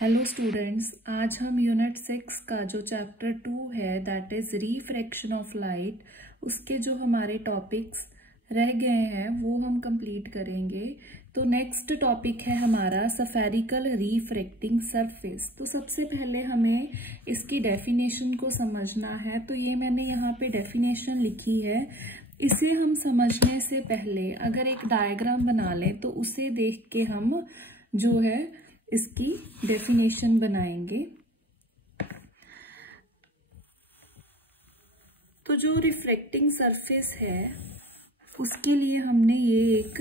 Hello students, आज हम unit 6 का जो चैप्टर 2 है that is refraction of light, उसके जो हमारे टॉपिक्स रह गए हैं वो हम कंप्लीट करेंगे। तो नेक्स्ट टॉपिक है हमारा सफेरिकल रिफ्रैक्टिंग सरफेस। तो सबसे पहले हमें इसकी डेफिनेशन को समझना है। तो ये मैंने यहाँ पे डेफिनेशन लिखी है। इसे हम समझने से पहले अगर एक डायग्राम बना लें तो उसे देख के हम जो है इसकी डेफिनेशन बनाएंगे। तो जो रिफ्रैक्टिंग सरफेस है उसके लिए हमने ये एक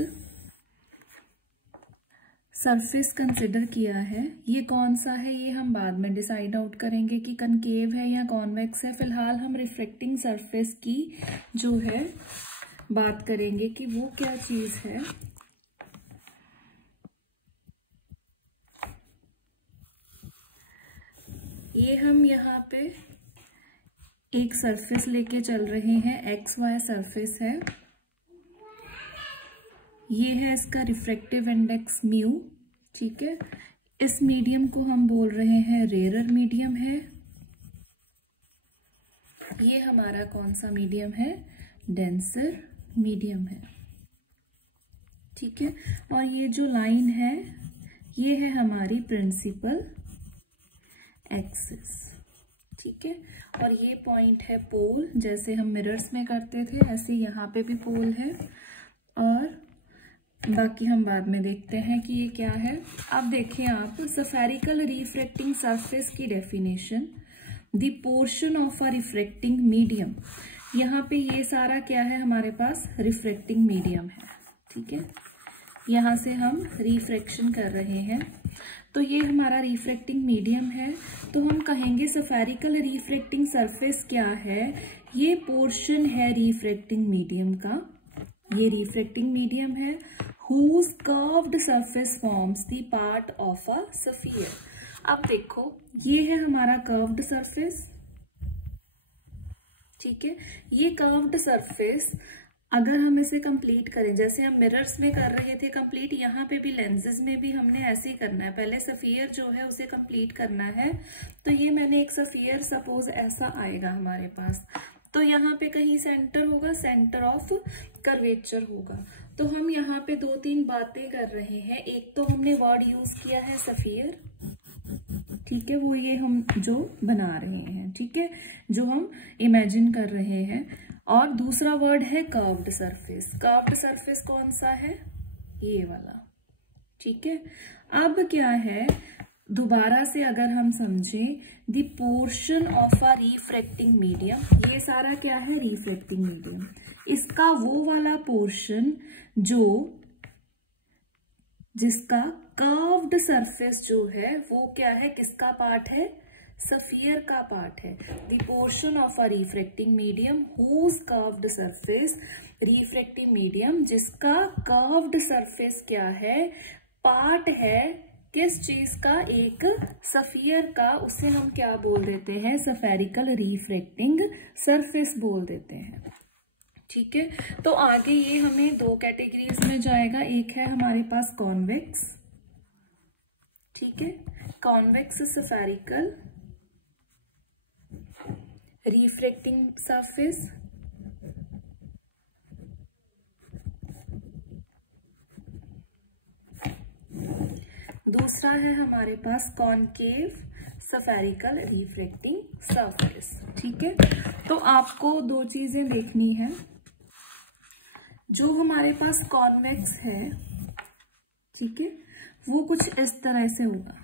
सरफेस कंसिडर किया है। ये कौन सा है ये हम बाद में डिसाइड आउट करेंगे कि कनकेव है या कॉन्वेक्स है। फिलहाल हम रिफ्रैक्टिंग सरफेस की जो है बात करेंगे कि वो क्या चीज है। ये हम यहाँ पे एक सरफेस लेके चल रहे हैं, एक्स वाई सरफेस है। ये है इसका रिफ्रैक्टिव इंडेक्स म्यू, ठीक है। इस मीडियम को हम बोल रहे हैं रेयरर मीडियम है। ये हमारा कौन सा मीडियम है? डेंसर मीडियम है, ठीक है। और ये जो लाइन है ये है हमारी प्रिंसिपल एक्सिस, ठीक है। और ये पॉइंट है पोल, जैसे हम मिरर्स में करते थे ऐसे यहाँ पे भी पोल है। और बाकी हम बाद में देखते हैं कि ये क्या है। अब देखें आप सफेरिकल रिफ्रैक्टिंग सरफेस की definition, the portion of a refracting medium. यहाँ पे ये सारा क्या है हमारे पास? रिफ्रैक्टिंग मीडियम है, ठीक है। यहाँ से हम रिफ्रैक्शन कर रहे हैं तो ये हमारा रिफ्रैक्टिंग मीडियम है। तो हम कहेंगे सफेरिकल रिफ्रैक्टिंग सरफेस क्या है? ये पोर्शन है रिफ्रैक्टिंग मीडियम का, ये रिफ्रैक्टिंग मीडियम है। whose curved surface forms the part of a sphere। अब देखो ये है हमारा कर्व्ड सरफेस, ठीक है। ये कर्व्ड सरफेस अगर हम इसे कंप्लीट करें, जैसे हम मिरर्स में कर रहे थे कंप्लीट, यहाँ पे भी लेंसेज में भी हमने ऐसे ही करना है। पहले सफियर जो है उसे कंप्लीट करना है। तो ये मैंने एक सफियर सपोज ऐसा आएगा हमारे पास, तो यहाँ पे कहीं सेंटर होगा, सेंटर ऑफ कर्वेचर होगा। तो हम यहाँ पे दो तीन बातें कर रहे हैं। एक तो हमने वर्ड यूज किया है सफियर, ठीक है, वो ये हम जो बना रहे हैं, ठीक है, जो हम इमेजिन कर रहे हैं। और दूसरा वर्ड है कर्व्ड सरफेस। कर्व्ड सरफेस कौन सा है? ये वाला, ठीक है। अब क्या है, दोबारा से अगर हम समझें, the portion of a refracting medium, ये सारा क्या है? Refracting medium. इसका वो वाला पोर्शन जो जिसका कर्व्ड सरफेस जो है वो क्या है? किसका पार्ट है? सफियर का पार्ट है। The portion of a refracting medium whose curved surface, refractive medium जिसका कर्व्ड सरफेस क्या है? पार्ट है किस चीज का? एक सफियर का। उसे हम क्या बोल देते हैं? सफेरिकल रिफ्रैक्टिंग सरफेस बोल देते हैं, ठीक है। तो आगे ये हमें दो कैटेगरीज में जाएगा। एक है हमारे पास कॉन्वेक्स, ठीक है, कॉन्वेक्स सफेरिकल रिफ्रैक्टिंग सरफेस। दूसरा है हमारे पास कॉनकेव सफेरिकल रिफ्रैक्टिंग सरफेस, ठीक है। तो आपको दो चीजें देखनी है। जो हमारे पास कॉन्वेक्स है, ठीक है, वो कुछ इस तरह से होगा।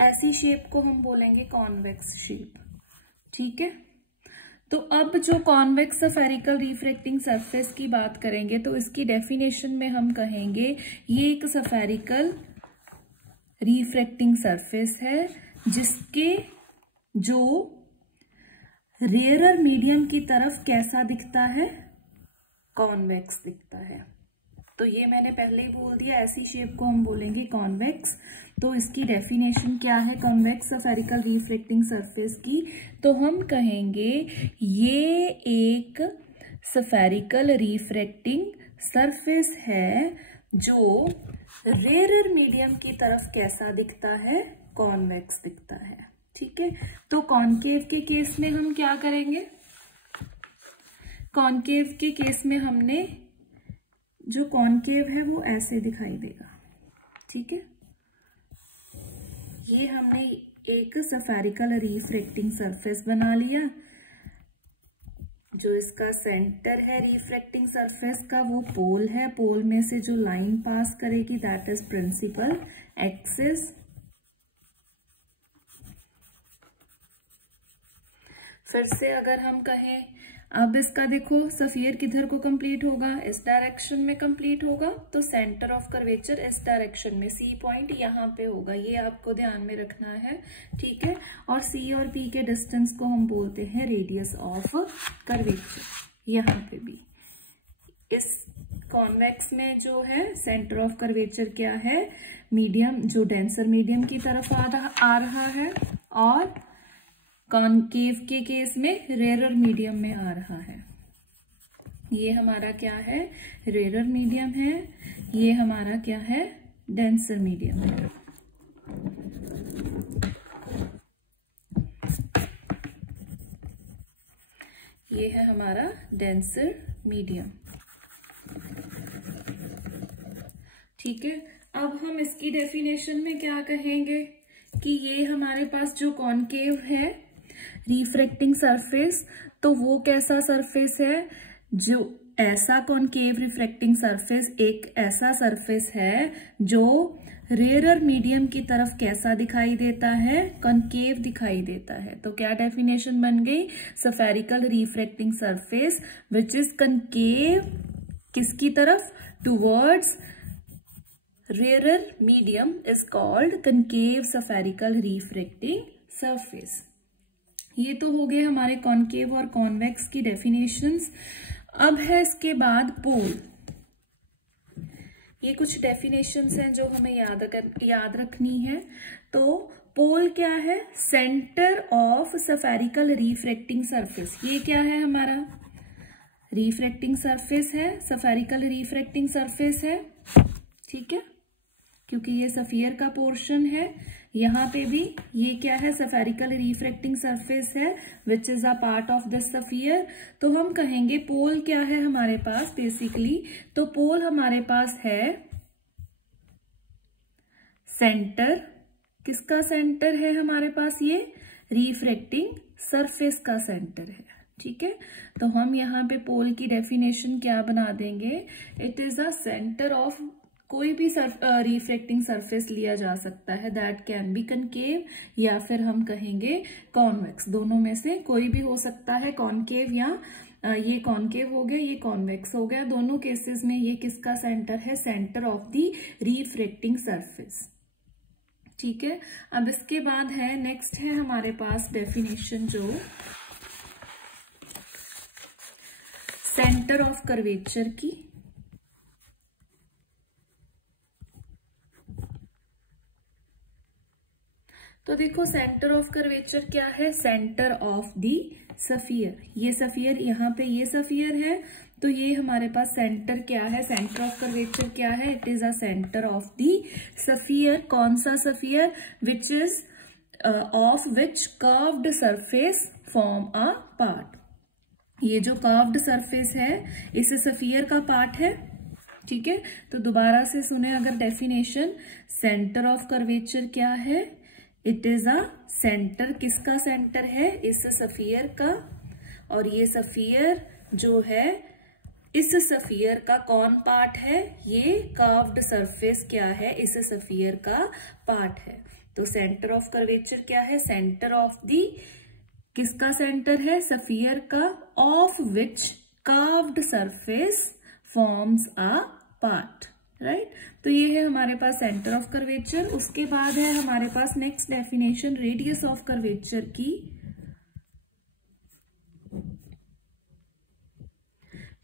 ऐसी शेप को हम बोलेंगे कॉन्वेक्स शेप, ठीक है। तो अब जो कॉन्वेक्स सफेरिकल रिफ्रैक्टिंग सरफेस की बात करेंगे तो इसकी डेफिनेशन में हम कहेंगे ये एक सफेरिकल रिफ्रैक्टिंग सरफेस है जिसके जो रेयरर मीडियम की तरफ कैसा दिखता है? कॉन्वेक्स दिखता है। तो ये मैंने पहले ही बोल दिया, ऐसी शेप को हम बोलेंगे कॉन्वेक्स। तो इसकी डेफिनेशन क्या है कॉन्वेक्स सफेरिकल रिफ्रैक्टिंग सरफेस की? तो हम कहेंगे ये एक सफेरिकल रिफ्रैक्टिंग सरफेस है जो रेयर मीडियम की तरफ कैसा दिखता है, कॉन्वेक्स दिखता है। ठीक है, तो कॉनकेव के केस में हम क्या करेंगे, कॉनकेव के केस में हमने जो कॉनकेव है वो ऐसे दिखाई देगा। ठीक है, ये हमने एक सफेरिकल रिफ्रैक्टिंग सरफेस बना लिया। जो इसका सेंटर है रिफ्रैक्टिंग सरफेस का वो पोल है, पोल में से जो लाइन पास करेगी दैट इज प्रिंसिपल एक्सिस। फिर से अगर हम कहें, अब इसका देखो सफियर किधर को कंप्लीट होगा, इस डायरेक्शन में कंप्लीट होगा, तो सेंटर ऑफ कर्वेचर इस डायरेक्शन में, सी पॉइंट यहाँ पे होगा, ये आपको ध्यान में रखना है। ठीक है, और सी और पी के डिस्टेंस को हम बोलते हैं रेडियस ऑफ कर्वेचर। यहाँ पे भी इस कॉन्वेक्स में जो है सेंटर ऑफ कर्वेचर क्या है, मीडियम, जो डेंसर मीडियम की तरफ आ रहा है, और कॉनकेव के केस में रेयर मीडियम में आ रहा है। ये हमारा क्या है, रेयर मीडियम है, ये हमारा क्या है, डेंसर मीडियम है। ये है हमारा डेंसर मीडियम। ठीक है, अब हम इसकी डेफिनेशन में क्या कहेंगे कि ये हमारे पास जो कॉनकेव है रिफ्रैक्टिंग सरफेस, तो वो कैसा सरफेस है, जो ऐसा कॉनकेव रिफ्रैक्टिंग सरफेस एक ऐसा सरफेस है जो रेयर मीडियम की तरफ कैसा दिखाई देता है, कॉनकेव दिखाई देता है। तो क्या डेफिनेशन बन गई, spherical refracting surface which is concave किसकी तरफ, towards rare medium is called concave spherical refracting surface. ये तो हो गए हमारे कॉनकेव और कॉन्वेक्स की डेफिनेशंस। अब है इसके बाद पोल। ये कुछ डेफिनेशंस हैं जो हमें याद रखनी है। तो पोल क्या है, centre of spherical refracting surface. ये क्या है, हमारा रिफ्रैक्टिंग सरफेस है, सफेरिकल रिफ्रैक्टिंग सरफेस है। ठीक है, क्योंकि ये सफियर का पोर्शन है। यहाँ पे भी ये क्या है, सफेरिकल रिफ्रैक्टिंग सरफेस है which is a part of the sphere. तो हम कहेंगे पोल क्या है हमारे पास बेसिकली, तो पोल हमारे पास है सेंटर, किसका सेंटर है हमारे पास, ये रिफ्रैक्टिंग सरफेस का सेंटर है। ठीक है, तो हम यहाँ पे पोल की डेफिनेशन क्या बना देंगे, it is a centre of, कोई भी रिफ्रैक्टिंग सरफेस लिया जा सकता है, दैट कैन बी कनकेव या फिर हम कहेंगे कॉन्वेक्स, दोनों में से कोई भी हो सकता है, कॉनकेव या ये कॉनकेव हो गया, ये कॉन्वेक्स हो गया। दोनों केसेस में ये किसका सेंटर है, centre of the refracting surface. ठीक है, अब इसके बाद है नेक्स्ट है हमारे पास डेफिनेशन जो सेंटर ऑफ कर्वेचर की। तो देखो सेंटर ऑफ कर्वेचर क्या है, सेंटर ऑफ दी सफियर। ये सफियर, यहाँ पे ये सफियर है, तो ये हमारे पास सेंटर क्या है, सेंटर ऑफ कर्वेचर क्या है, it is a centre of the sphere. कौन सा sphere, which is of which curved surface form a part. ये जो कर्व्ड सरफेस है इस सफियर का पार्ट है। ठीक है, तो दोबारा से सुने अगर डेफिनेशन, सेंटर ऑफ कर्वेचर क्या है, इट इज अ सेंटर, किसका सेंटर है, इस सफियर का। और ये सफियर जो है, इस सफियर का कौन पार्ट है, ये कर्व्ड सरफेस क्या है, इस सफियर का पार्ट है। तो सेंटर ऑफ कर्वेचर क्या है, सेंटर ऑफ दी, किसका सेंटर है, सफियर का, of which curved surface forms a part. Right, तो ये है हमारे पास सेंटर ऑफ कर्वेचर। उसके बाद है हमारे पास next definition radius of curvature की।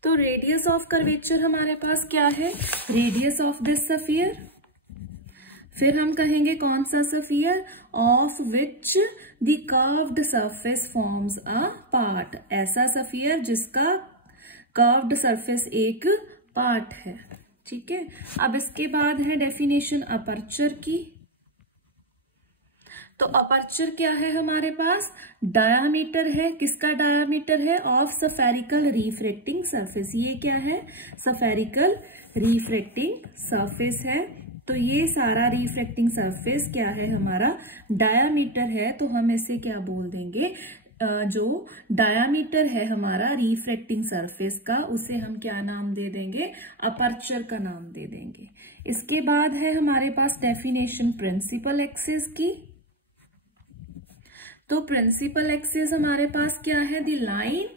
तो रेडियस ऑफ कर्वेचर हमारे पास क्या है, रेडियस ऑफ दिस सफियर। फिर हम कहेंगे कौन सा sphere, of which the curved surface forms a part. ऐसा सफियर जिसका कर्व्ड सरफेस एक पार्ट है। ठीक है। अब इसके बाद है डेफिनेशन अपर्चर की। तो अपर्चर क्या है हमारे पास, डायामीटर है, किसका डायामीटर है, ऑफ स्फेरिकल रिफ्रैक्टिंग सरफेस। ये क्या है, स्फेरिकल रिफ्रैक्टिंग सरफेस है। तो ये सारा रिफ्रैक्टिंग सरफेस क्या है, हमारा डायामीटर है। तो हम इसे क्या बोल देंगे, जो डायामीटर है हमारा रिफ्रैक्टिंग सरफेस का, उसे हम क्या नाम दे देंगे, अपर्चर का नाम दे देंगे। इसके बाद है हमारे पास डेफिनेशन प्रिंसिपल एक्सिस की। तो प्रिंसिपल एक्सिस हमारे पास क्या है, द लाइन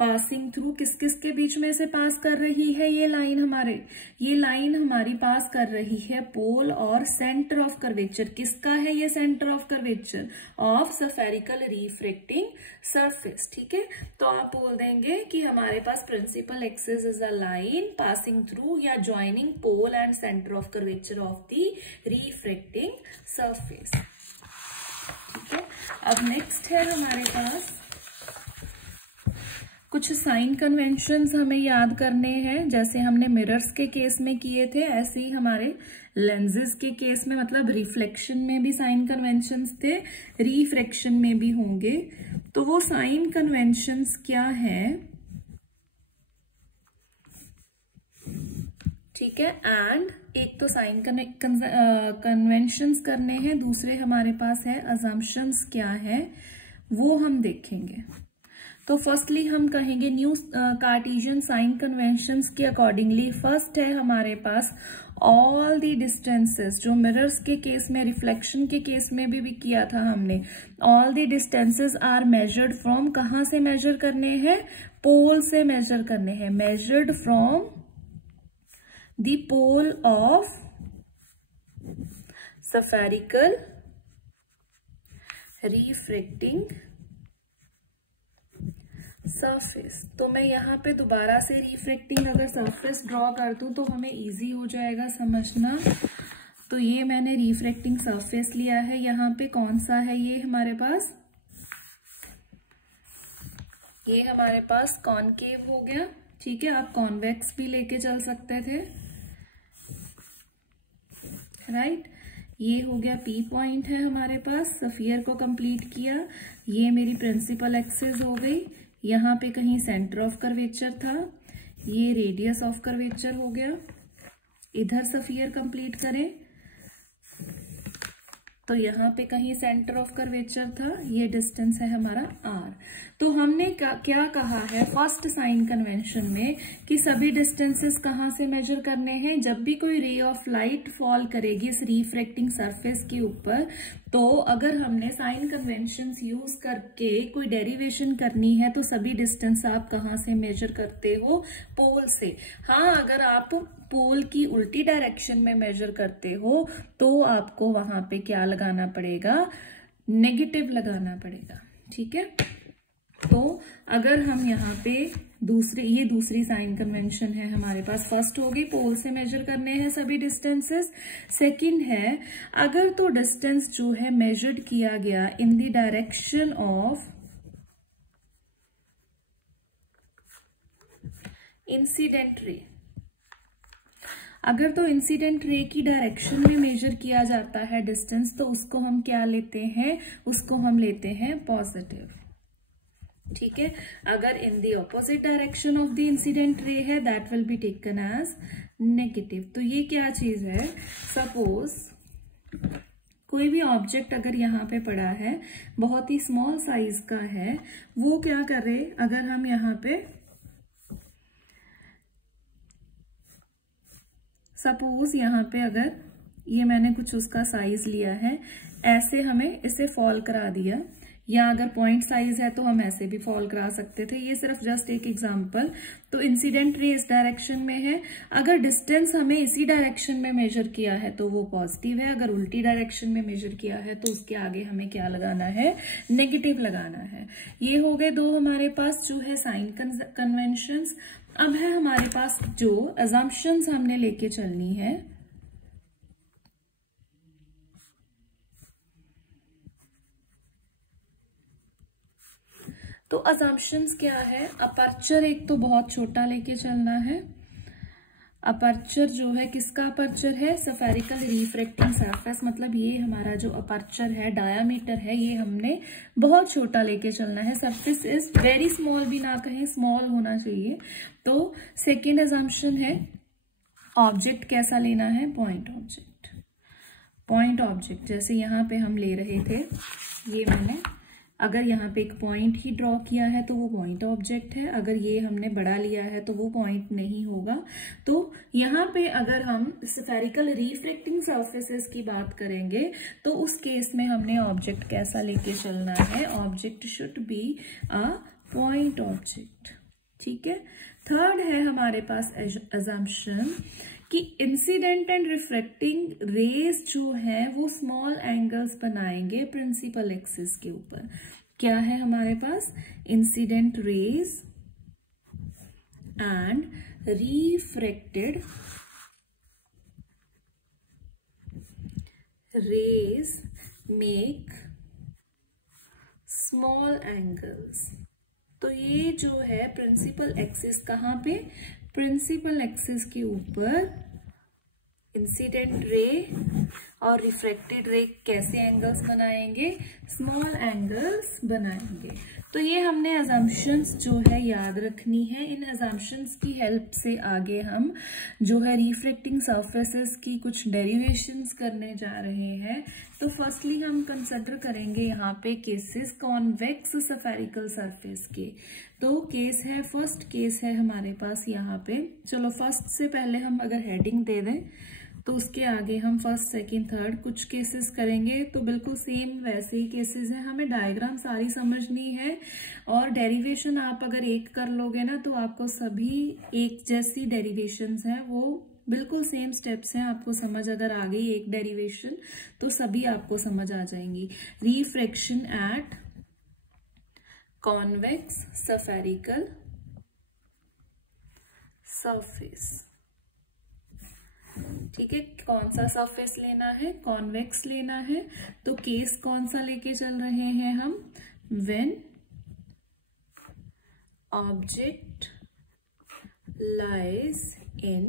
पासिंग थ्रू, किस किस के बीच में से पास कर रही है ये लाइन, ये लाइन हमारी पास कर रही है पोल और सेंटर ऑफ कर्वेचर। किसका है ये centre of curvature, of spherical refracting surface. ठीक है, तो आप बोल देंगे कि हमारे पास principal axis is a line passing through या joining pole and centre of curvature of the refracting surface. ठीक है, अब नेक्स्ट है हमारे पास कुछ साइन कन्वेंशंस हमें याद करने हैं। जैसे हमने मिरर्स के केस में किए थे, ऐसे ही हमारे लेंसेज के केस में, मतलब रिफ्लेक्शन में भी साइन कन्वेंशंस थे, रिफ्रैक्शन में भी होंगे। तो वो साइन कन्वेंशंस क्या है, ठीक है। एंड एक तो साइन कन्वेंशंस करने हैं, दूसरे हमारे पास है अजम्पशंस क्या है वो हम देखेंगे। तो फर्स्टली हम कहेंगे न्यू कार्टेशियन साइन कन्वेंशंस के अकॉर्डिंगली। फर्स्ट है हमारे पास ऑल द डिस्टेंसेस, जो मिरर्स के केस में, रिफ्लेक्शन के केस में भी किया था हमने। All the distances are measured from, कहाँ से मेजर करने हैं, पोल से मेजर करने हैं, measured from the pole of spherical refracting surface. तो मैं यहाँ पे दोबारा से रिफ्रैक्टिंग अगर सरफेस ड्रॉ कर दूं तो हमें इजी हो जाएगा समझना। तो ये मैंने रिफ्रैक्टिंग सरफेस लिया है, यहाँ पे कौन सा है ये हमारे पास, ये हमारे पास कॉनकेव हो गया। ठीक है, आप कॉन्वेक्स भी लेके चल सकते थे, राइट। ये हो गया पी पॉइंट है हमारे पास, स्फीयर को कंप्लीट किया। ये मेरी प्रिंसिपल एक्सिस हो गई, यहाँ पे कहीं सेंटर ऑफ कर्वेचर था, ये रेडियस ऑफ कर्वेचर हो गया। इधर स्फीयर कंप्लीट करें तो यहाँ पे कहीं सेंटर ऑफ कर्वेचर था, ये डिस्टेंस है हमारा r। तो हमने क्या कहा है फर्स्ट साइन कन्वेंशन में कि सभी डिस्टेंसेस कहाँ से मेजर करने हैं, जब भी कोई रे ऑफ लाइट फॉल करेगी इस रिफ्रैक्टिंग सरफेस के ऊपर, तो अगर हमने साइन कन्वेंशंस यूज करके कोई डेरिवेशन करनी है तो सभी डिस्टेंस आप कहाँ से मेजर करते हो, पोल से। हाँ, अगर आप पोल की उल्टी डायरेक्शन में मेजर करते हो तो आपको वहां पे क्या लगाना पड़ेगा, नेगेटिव लगाना पड़ेगा। ठीक है, तो अगर हम यहाँ पे दूसरी साइन कन्वेंशन है हमारे पास, फर्स्ट हो गई पोल से मेजर करने हैं सभी डिस्टेंसेस। सेकंड है अगर तो डिस्टेंस जो है मेजर्ड किया गया in the direction of incident ray, अगर तो इंसिडेंट रे की डायरेक्शन में मेजर किया जाता है डिस्टेंस, तो उसको हम क्या लेते हैं, उसको हम लेते हैं पॉजिटिव। ठीक है, अगर in the opposite direction of the incident ray है that will be taken as negative. तो ये क्या चीज है, सपोज कोई भी ऑब्जेक्ट अगर यहाँ पे पड़ा है, बहुत ही स्मॉल साइज का है, वो क्या करे, अगर हम यहाँ पे सपोज यहाँ पे अगर ये मैंने कुछ उसका साइज लिया है, ऐसे हमें इसे फॉल करा दिया, या अगर पॉइंट साइज है तो हम ऐसे भी फॉल करा सकते थे, ये सिर्फ जस्ट एक एग्जांपल। तो इंसिडेंट रे इस डायरेक्शन में है, अगर डिस्टेंस हमें इसी डायरेक्शन में मेजर किया है तो वो पॉजिटिव है, अगर उल्टी डायरेक्शन में मेजर किया है तो उसके आगे हमें क्या लगाना है, नेगेटिव लगाना है। ये हो गए दो हमारे पास जो है साइन कन्वेंशंस। अब है हमारे पास जो अजम्पशंस हमने लेके चलनी है। तो अजम्पशंस क्या है, अपर्चर एक तो बहुत छोटा लेके चलना है, अपर्चर जो है किसका अपर्चर है, स्फेरिकल रिफ्रैक्टिंग सरफेस, मतलब ये हमारा जो अपर्चर है, डायामीटर है, ये हमने बहुत छोटा लेके चलना है। सरफेस इज वेरी स्मॉल भी ना कहें, स्मॉल होना चाहिए। तो सेकेंड अजम्पशन है ऑब्जेक्ट कैसा लेना है, पॉइंट ऑब्जेक्ट। पॉइंट ऑब्जेक्ट जैसे यहाँ पे हम ले रहे थे, ये मैंने अगर यहाँ पे एक पॉइंट ही ड्रॉ किया है तो वो पॉइंट ऑब्जेक्ट है, अगर ये हमने बड़ा लिया है तो वो पॉइंट नहीं होगा। तो यहाँ पे अगर हम स्फेरिकल रिफ्रैक्टिंग सरफेसेस की बात करेंगे तो उस केस में हमने ऑब्जेक्ट कैसा लेके चलना है, object should be a point object. ठीक है। थर्ड है हमारे पास अजम्पशन कि इंसिडेंट एंड रिफ्रैक्टिंग रेज जो है वो स्मॉल एंगल्स बनाएंगे प्रिंसिपल एक्सिस के ऊपर। क्या है हमारे पास, incident rays and refracted rays make small angles. तो ये जो है प्रिंसिपल एक्सिस कहाँ पे, प्रिंसिपल एक्सिस के ऊपर इंसिडेंट रे और रिफ्रैक्टेड रे कैसे एंगल्स बनाएंगे, स्मॉल एंगल्स बनाएंगे। तो ये हमने अजम्पशंस जो है याद रखनी है। इन अजम्पशंस की हेल्प से आगे हम जो है रिफ्रैक्टिंग सरफेसेस की कुछ डेरिवेशंस करने जा रहे हैं। तो फर्स्टली हम कंसिडर करेंगे यहाँ पे केसेस कॉन्वेक्स स्फेरिकल सरफेस के। तो केस है, फर्स्ट केस है हमारे पास यहाँ पे। चलो फर्स्ट से पहले हम अगर हेडिंग दे दें तो उसके आगे हम फर्स्ट सेकंड थर्ड कुछ केसेस करेंगे। तो बिल्कुल सेम वैसे ही केसेस हैं, हमें डायग्राम सारी समझनी है और डेरिवेशन आप अगर एक कर लोगे ना तो आपको सभी एक जैसी डेरिवेशंस हैं, वो बिल्कुल सेम स्टेप्स हैं, आपको समझ अगर आ गई एक डेरिवेशन तो सभी आपको समझ आ जाएंगी। Refraction at convex spherical surface. ठीक है, कौन सा सरफेस लेना है, कॉन्वेक्स लेना है। तो केस कौन सा लेके चल रहे हैं हम, when object lies in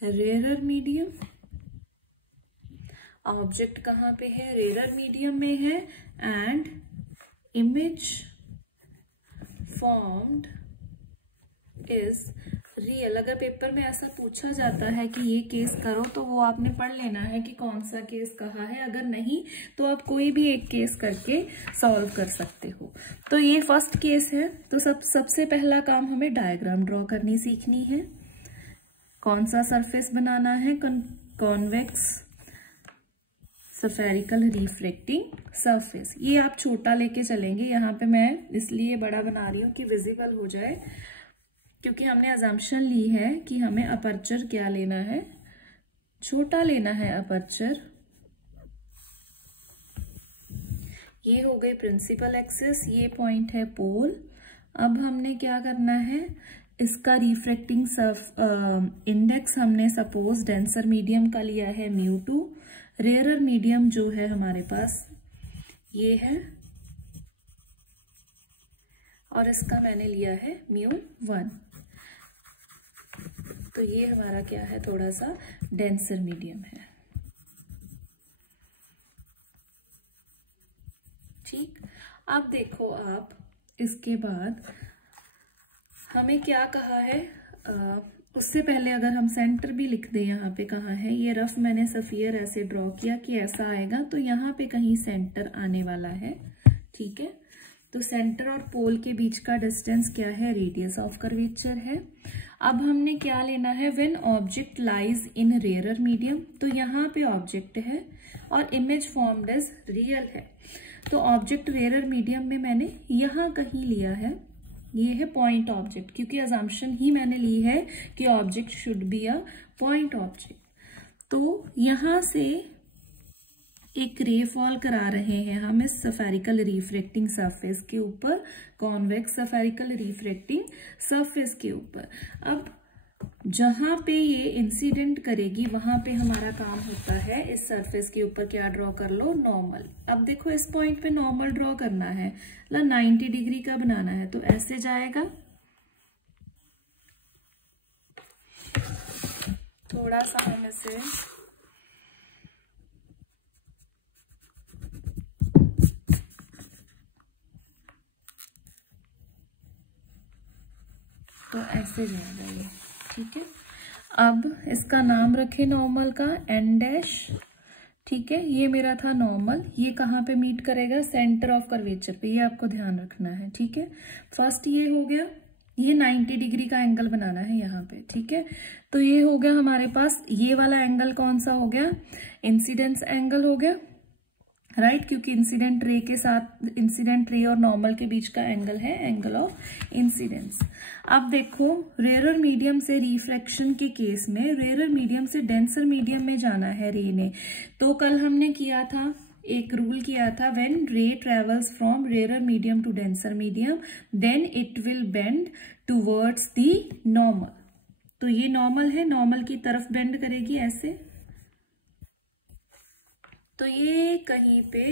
rare medium. Object कहाँ पे है, रेयर मीडियम में है। And image formed is real. अगर पेपर में ऐसा पूछा जाता है कि ये केस करो तो वो आपने पढ़ लेना है कि कौन सा केस कहाँ है, अगर नहीं तो आप कोई भी एक केस करके सॉल्व कर सकते हो। तो ये फर्स्ट केस है। तो सबसे पहला काम हमें डायग्राम ड्रॉ करनी सीखनी है। कौन सा सरफेस बनाना है, कॉन्वेक्स स्फेरिकल रिफ्रैक्टिंग सरफेस। ये आप छोटा लेके चलेंगे, यहाँ पे मैं इसलिए बड़ा बना रही हूँ कि विजिबल हो जाए, क्योंकि हमने अजम्पशन ली है कि हमें अपर्चर क्या लेना है, छोटा लेना है अपर्चर। ये हो गई प्रिंसिपल एक्सिस, ये पॉइंट है पोल। अब हमने क्या करना है, इसका रिफ्रैक्टिंग इंडेक्स हमने सपोज डेंसर मीडियम का लिया है μ2, रेयरर मीडियम जो है हमारे पास ये है और इसका मैंने लिया है μ1। तो ये हमारा क्या है, थोड़ा सा डेंसर मीडियम है। ठीक, अब देखो आप इसके बाद हमें क्या कहा है, उससे पहले अगर हम सेंटर भी लिख दें, यहाँ पे कहाँ है, ये रफ मैंने सफियर ऐसे ड्रॉ किया कि ऐसा आएगा, तो यहाँ पे कहीं सेंटर आने वाला है। ठीक है, तो सेंटर और पोल के बीच का डिस्टेंस क्या है, रेडियस ऑफ कर्वेचर है। अब हमने क्या लेना है, when object lies in rarer medium. तो यहाँ पे ऑब्जेक्ट है और इमेज फॉर्म्ड एज रियल है। तो ऑब्जेक्ट रेयरर मीडियम में मैंने यहाँ कहीं लिया है, ये है पॉइंट ऑब्जेक्ट, क्योंकि अजम्पशन ही मैंने ली है कि object should be a point object. तो यहाँ से एक रे फॉल करा रहे हैं हम इस स्फेरिकल रिफ्रैक्टिंग सरफेस के ऊपर, कॉन्वेक्स स्फेरिकल रिफ्रैक्टिंग सरफेस के ऊपर। अब जहां पे ये इंसिडेंट करेगी वहां पे हमारा काम होता है इस सरफेस के ऊपर क्या ड्रॉ कर लो, नॉर्मल। अब देखो इस पॉइंट पे नॉर्मल ड्रॉ करना है, 90 डिग्री का बनाना है, तो ऐसे जाएगा थोड़ा सा हम इसे तो ऐसे जाएगा ये, ठीक है। अब इसका नाम रखे नॉर्मल का एन डैश, ठीक है। ये मेरा था नॉर्मल, ये कहाँ पे मीट करेगा, सेंटर ऑफ कर्वेचर पे, ये आपको ध्यान रखना है, ठीक है। फर्स्ट ये हो गया, ये 90 डिग्री का एंगल बनाना है यहाँ पे, ठीक है। तो ये हो गया हमारे पास, ये वाला एंगल कौन सा हो गया, इंसिडेंस एंगल हो गया, राइट, क्योंकि इंसिडेंट रे के साथ, इंसिडेंट रे और नॉर्मल के बीच का एंगल है एंगल ऑफ इंसिडेंस। अब देखो, रेयरर मीडियम से रिफ्रैक्शन के केस में रेयरर मीडियम से डेंसर मीडियम में जाना है रे ने। तो कल हमने किया था, एक रूल किया था, when ray travels from rarer medium to denser medium then it will bend towards the normal. तो ये नॉर्मल है, नॉर्मल की तरफ बेंड करेगी ऐसे, तो ये कहीं पे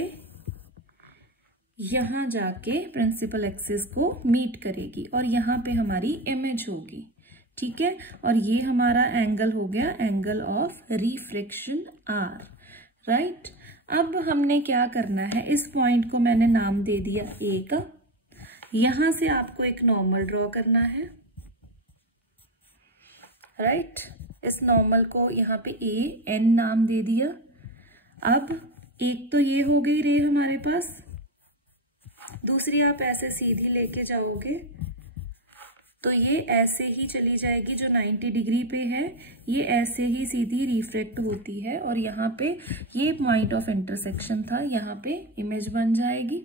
यहां जाके प्रिंसिपल एक्सिस को मीट करेगी और यहां पे हमारी इमेज होगी, ठीक है। और ये हमारा एंगल हो गया angle of reflection R, right. अब हमने क्या करना है, इस पॉइंट को मैंने नाम दे दिया ए का। यहां से आपको एक नॉर्मल ड्रॉ करना है, राइट। इस नॉर्मल को यहाँ पे ए एन नाम दे दिया। अब एक तो ये हो गई रे हमारे पास, दूसरी आप ऐसे सीधी लेके जाओगे तो ये ऐसे ही चली जाएगी, जो 90 डिग्री पे है ये ऐसे ही सीधी रिफ्लेक्ट होती है और यहाँ पे ये पॉइंट ऑफ इंटरसेक्शन था, यहाँ पे इमेज बन जाएगी,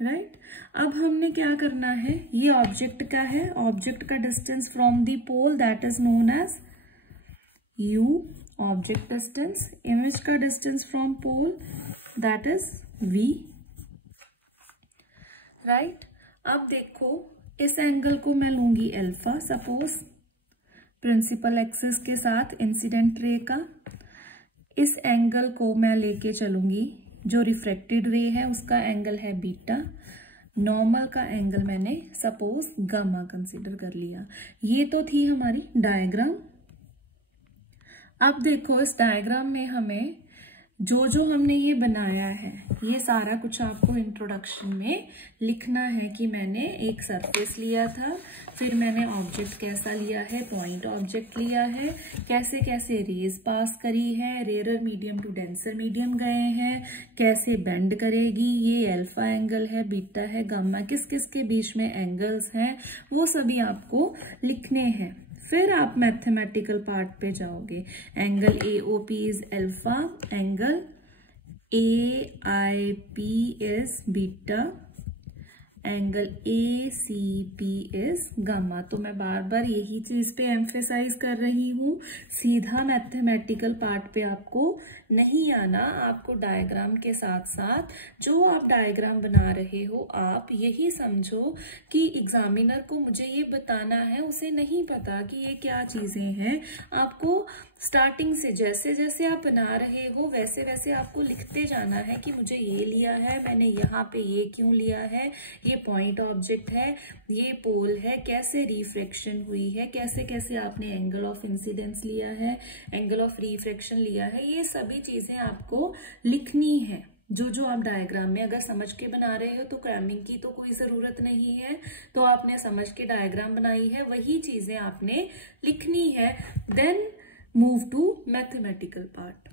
राइट। अब हमने क्या करना है, ये ऑब्जेक्ट का है, ऑब्जेक्ट का distance from the pole that is known as u, object distance, image का distance from pole that is v, right. अब देखो, इस एंगल को मैं लूंगी अल्फा, सपोज प्रिंसिपल एक्सिस के साथ इंसिडेंट रे का। इस एंगल को मैं लेके चलूंगी, जो रिफ्रैक्टेड रे है उसका एंगल है बीटा, नॉर्मल का एंगल मैंने सपोज गामा कंसीडर कर लिया। ये तो थी हमारी डायग्राम। अब देखो, इस डायग्राम में हमें जो हमने ये बनाया है, ये सारा कुछ आपको इंट्रोडक्शन में लिखना है कि मैंने एक सरफेस लिया था, फिर मैंने ऑब्जेक्ट कैसा लिया है, पॉइंट ऑब्जेक्ट लिया है, कैसे कैसे रेज पास करी है, rarer medium to denser medium गए हैं, कैसे बेंड करेगी, ये अल्फा एंगल है, बीटा है, गामा, किस किस के बीच में एंगल्स हैं, वो सभी आपको लिखने हैं। फिर आप मैथमेटिकल पार्ट पे जाओगे, angle AOP is alpha, angle AIP is beta, angle ACP is gamma. तो मैं बार बार यही चीज पे एम्फेसाइज कर रही हूँ, सीधा मैथमेटिकल पार्ट पे आपको नहीं आना, आपको डायग्राम के साथ साथ जो आप डायग्राम बना रहे हो, आप यही समझो कि एग्जामिनर को मुझे ये बताना है, उसे नहीं पता कि ये क्या चीजें हैं। आपको स्टार्टिंग से जैसे जैसे आप बना रहे हो वैसे वैसे आपको लिखते जाना है कि मुझे ये लिया है, मैंने यहाँ पे ये क्यों लिया है, ये पॉइंट ऑब्जेक्ट है, ये पोल है, कैसे रिफ्रैक्शन हुई है, कैसे कैसे आपने एंगल ऑफ इंसिडेंस लिया है, एंगल ऑफ रिफ्रैक्शन लिया है, ये सभी चीजें आपको लिखनी है। जो आप डायग्राम में अगर समझ के बना रहे हो तो क्रैमिंग की तो कोई जरूरत नहीं है, तो आपने समझ के डायग्राम बनाई है, वही चीजें आपने लिखनी है। Then move to mathematical part,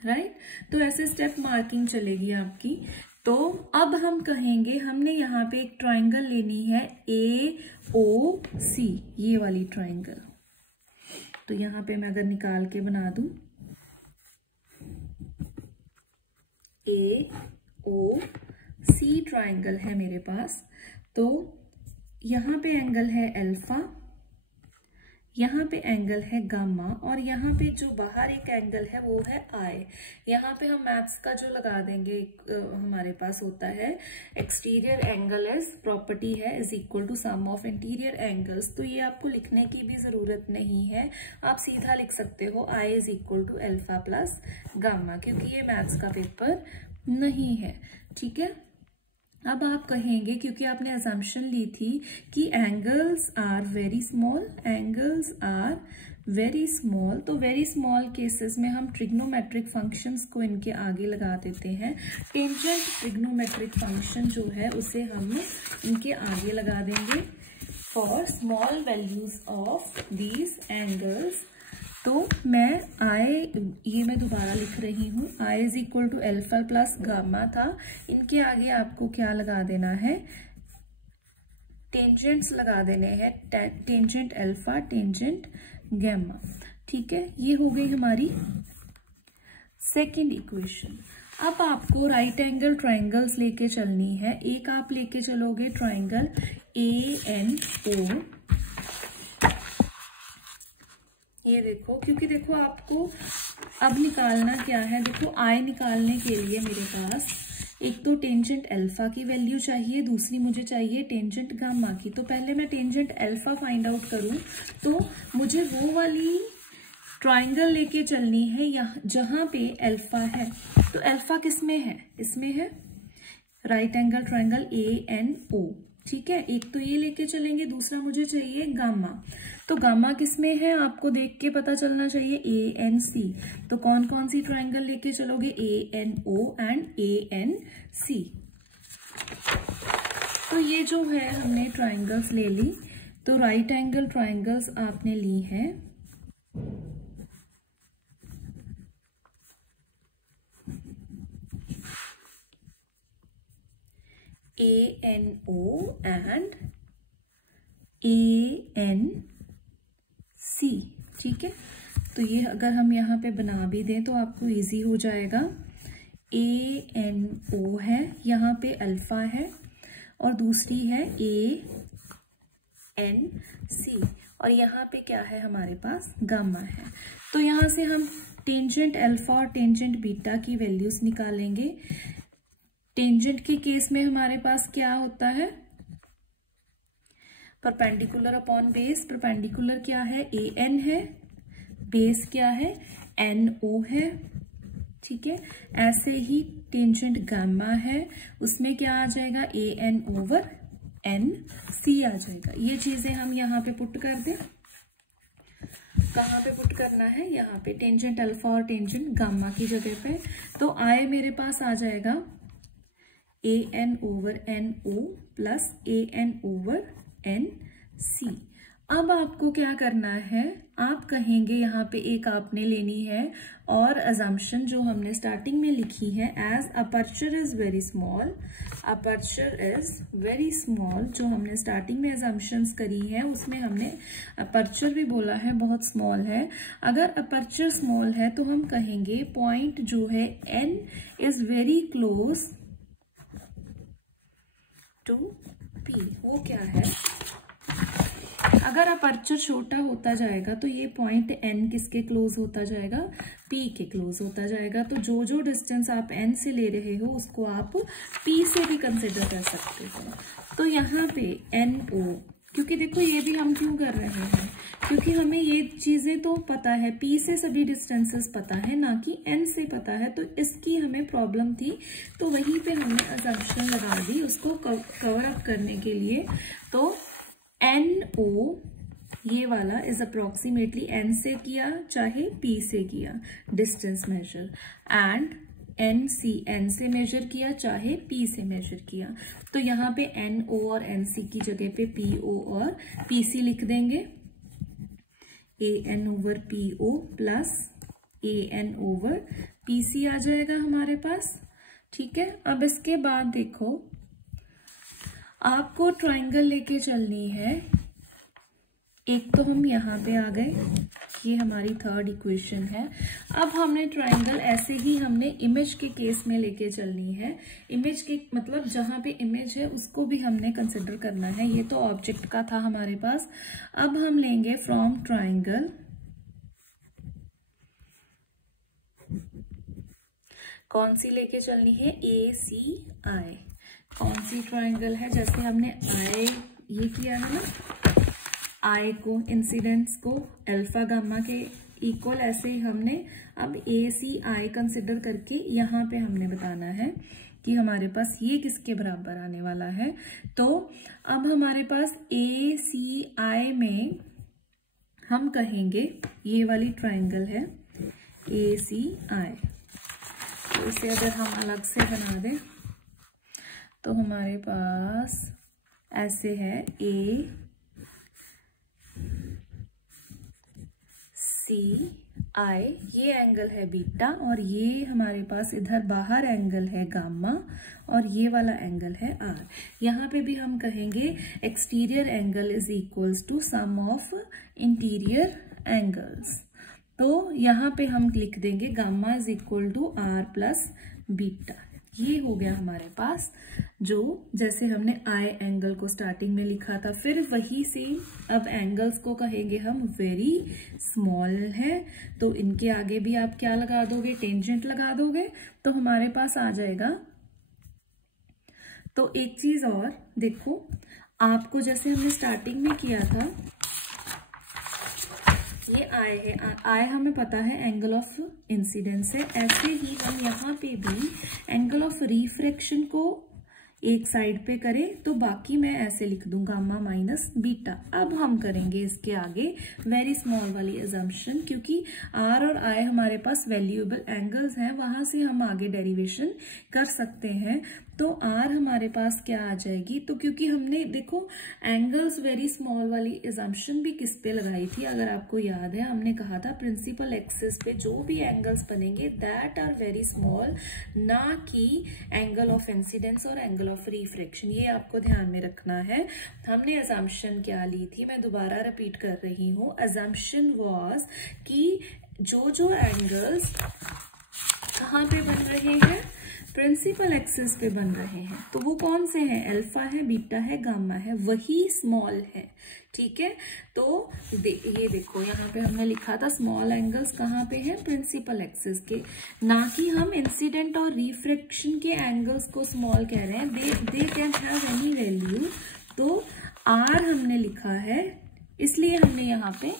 right. तो ऐसे स्टेप मार्किंग चलेगी आपकी। तो अब हम कहेंगे, हमने यहाँ पे एक ट्राइंगल लेनी है AOC, ये वाली ट्राइंगल। तो यहाँ पे मैं अगर निकाल के बना दूं, AOC ट्राइंगल है मेरे पास। तो यहाँ पे एंगल है अल्फा, यहाँ पे एंगल है गामा, और यहाँ पे जो बाहर एक एंगल है वो है आई। यहाँ पे हम मैथ्स का जो लगा देंगे, हमारे पास होता है एक्सटीरियर एंगल इज प्रॉपर्टी है is equal to sum of interior angles. तो ये आपको लिखने की भी जरूरत नहीं है, आप सीधा लिख सकते हो I is equal to alpha plus gamma, क्योंकि ये मैथ्स का पेपर नहीं है, ठीक है। अब आप कहेंगे, क्योंकि आपने अजम्पशन ली थी कि angles are very small, angles are very small, तो वेरी स्मॉल केसेस में हम ट्रिग्नोमेट्रिक फंक्शंस को इनके आगे लगा देते हैं। टेंजेंट ट्रिग्नोमेट्रिक फंक्शन जो है उसे हम इनके आगे लगा देंगे for small values of these angles. तो मैं ये मैं दोबारा लिख रही हूँ, I is equal to alpha plus gamma था, इनके आगे आपको क्या लगा देना है, टेंजेंट्स लगा देने हैं, टेंजेंट अल्फा, टेंजेंट गामा। ठीक है, ये हो गई हमारी सेकेंड इक्वेशन। अब आपको राइट एंगल ट्राइंगल्स लेके चलनी है। एक आप लेके चलोगे ट्राइंगल ANO, ये देखो, क्योंकि देखो आपको अब निकालना क्या है, देखो I निकालने के लिए मेरे पास एक तो टेंजेंट अल्फा की वैल्यू चाहिए, दूसरी मुझे चाहिए टेंजेंट गामा की। तो पहले मैं टेंजेंट अल्फा फाइंड आउट करूं तो मुझे वो वाली ट्राइंगल लेके चलनी है यहाँ जहां पे अल्फा है। तो अल्फा किस में है, इसमें है, राइट एंगल ट्राइंगल ANO। ठीक है, एक तो ये लेके चलेंगे, दूसरा मुझे चाहिए गामा। तो गामा किस में है आपको देख के पता चलना चाहिए, ANC। तो कौन कौन सी ट्राइंगल लेके चलोगे, ANO एंड ANC। तो ये जो है हमने ट्राइंगल्स ले ली। तो राइट एंगल ट्राइंगल्स आपने ली है ANO एंड ANC। ठीक है, तो ये अगर हम यहाँ पे बना भी दें तो आपको इजी हो जाएगा। ANO है, यहाँ पे अल्फा है और दूसरी है ANC, और यहाँ पे क्या है हमारे पास, गामा है। तो यहाँ से हम टेंजेंट अल्फा और टेंजेंट बीटा की वैल्यूज निकालेंगे। टेंजेंट के केस में हमारे पास क्या होता है, परपेंडिकुलर अपॉन बेस। परपेंडिकुलर क्या है, AN है, बेस क्या है, NO है। ठीक है, ऐसे ही टेंजेंट गामा है, उसमें क्या आ जाएगा, AN ओवर NC आ जाएगा। ये चीजें हम यहाँ पे पुट कर दें, कहाँ पे पुट करना है, यहाँ पे टेंजेंट अल्फा और टेंजेंट गामा की जगह पे। तो I मेरे पास आ जाएगा AN over NO plus AN over NC। अब आपको क्या करना है, आप कहेंगे यहाँ पे एक आपने लेनी है और अजम्पशन जो हमने स्टार्टिंग में लिखी है, as aperture is very small. Aperture is very small जो हमने स्टार्टिंग में अजम्पशंस करी है उसमें हमने अपर्चर भी बोला है बहुत स्मॉल है। अगर अपर्चर स्मॉल है तो हम कहेंगे पॉइंट जो है N is very close to P। वो क्या है, अगर अपर्चर छोटा होता जाएगा तो ये पॉइंट N किसके क्लोज होता जाएगा, P के क्लोज होता जाएगा। तो जो जो डिस्टेंस आप N से ले रहे हो उसको आप P से भी कंसिडर कर सकते हो। तो यहाँ पे NO, क्योंकि देखो ये भी हम क्यों कर रहे हैं, क्योंकि हमें ये चीजें तो पता है, P से सभी डिस्टेंसेस पता है, ना कि N से पता है। तो इसकी हमें प्रॉब्लम थी, तो वहीं पे हमने अजम्पशन लगा दी उसको कवर अप करने के लिए। तो NO ये वाला इज अप्रोक्सीमेटली N से किया चाहे P से किया distance measure, and NC N से मेजर किया चाहे P से मेजर किया। तो यहाँ पे NO और NC की जगह पे PO और PC लिख देंगे। AN over PO plus AN over PC आ जाएगा हमारे पास। ठीक है, अब इसके बाद देखो आपको ट्राइंगल लेके चलनी है। एक तो हम यहाँ पे आ गए, ये हमारी थर्ड इक्वेशन है। अब हमने ट्राइंगल ऐसे ही हमने इमेज के केस में लेके चलनी है। इमेज के मतलब जहां पे इमेज है उसको भी हमने कंसिडर करना है। ये तो ऑब्जेक्ट का था हमारे पास। अब हम लेंगे फ्रॉम ट्राइंगल कौन सी लेके चलनी है, ACI। कौन सी ट्राइंगल है, जैसे हमने I ये किया है ना, I को इंसिडेंट्स को अल्फा गामा के इक्वल, ऐसे ही हमने अब ACI कंसिडर करके यहाँ पे हमने बताना है कि हमारे पास ये किसके बराबर आने वाला है। तो अब हमारे पास ACI में हम कहेंगे ये वाली ट्रायंगल है ACI। तो इसे अगर हम अलग से बना दें तो हमारे पास ऐसे है ACI, ये एंगल है बीटा और ये हमारे पास इधर बाहर एंगल है गामा और ये वाला एंगल है R। यहाँ पे भी हम कहेंगे exterior angle is equals to sum of interior angles. तो यहाँ पे हम लिख देंगे gamma is equal to R plus beta. ये हो गया हमारे पास जो जैसे हमने आई एंगल को स्टार्टिंग में लिखा था। फिर वही सेम अब एंगल्स को कहेंगे हम वेरी स्मॉल है, तो इनके आगे भी आप क्या लगा दोगे, टेंजेंट लगा दोगे, तो हमारे पास आ जाएगा। तो एक चीज और देखो, आपको जैसे हमने स्टार्टिंग में किया था, ये आई है, आई हमें पता है एंगल ऑफ इंसिडेंस है, ऐसे ही हम यहाँ पे भी एंगल ऑफ रिफ्रैक्शन को एक साइड पे करें तो बाकी मैं ऐसे लिख दूं गामा माइनस बीटा। अब हम करेंगे इसके आगे वेरी स्मॉल वाली अजम्पशन, क्योंकि आर और आई हमारे पास वैल्यूएबल एंगल्स हैं, वहां से हम आगे डेरिवेशन कर सकते हैं। तो आर हमारे पास क्या आ जाएगी, तो क्योंकि हमने देखो एंगल्स वेरी स्मॉल वाली अजम्पशन भी किस पे लगाई थी, अगर आपको याद है हमने कहा था प्रिंसिपल एक्सिस पे जो भी एंगल्स बनेंगे दैट आर वेरी स्मॉल, ना कि एंगल ऑफ इंसिडेंस और एंगल ऑफ रिफ्रैक्शन। ये आपको ध्यान में रखना है। हमने अजम्पशन क्या ली थी, मैं दोबारा रिपीट कर रही हूँ। अजम्पशन वाज कि जो एंगल्स कहाँ पे बन रहे हैं, प्रिंसिपल एक्सिस पे बन रहे हैं, तो वो कौन से हैं, अल्फा है, बीटा है, गामा है, वही स्मॉल है। ठीक है, तो ये देखो यहाँ पे हमने लिखा था स्मॉल एंगल्स कहाँ पे हैं, प्रिंसिपल एक्सिस के, ना कि हम इंसिडेंट और रिफ्रैक्शन के एंगल्स को स्मॉल कह रहे हैं। They can have any value. तो आर हमने लिखा है, इसलिए हमने यहाँ पे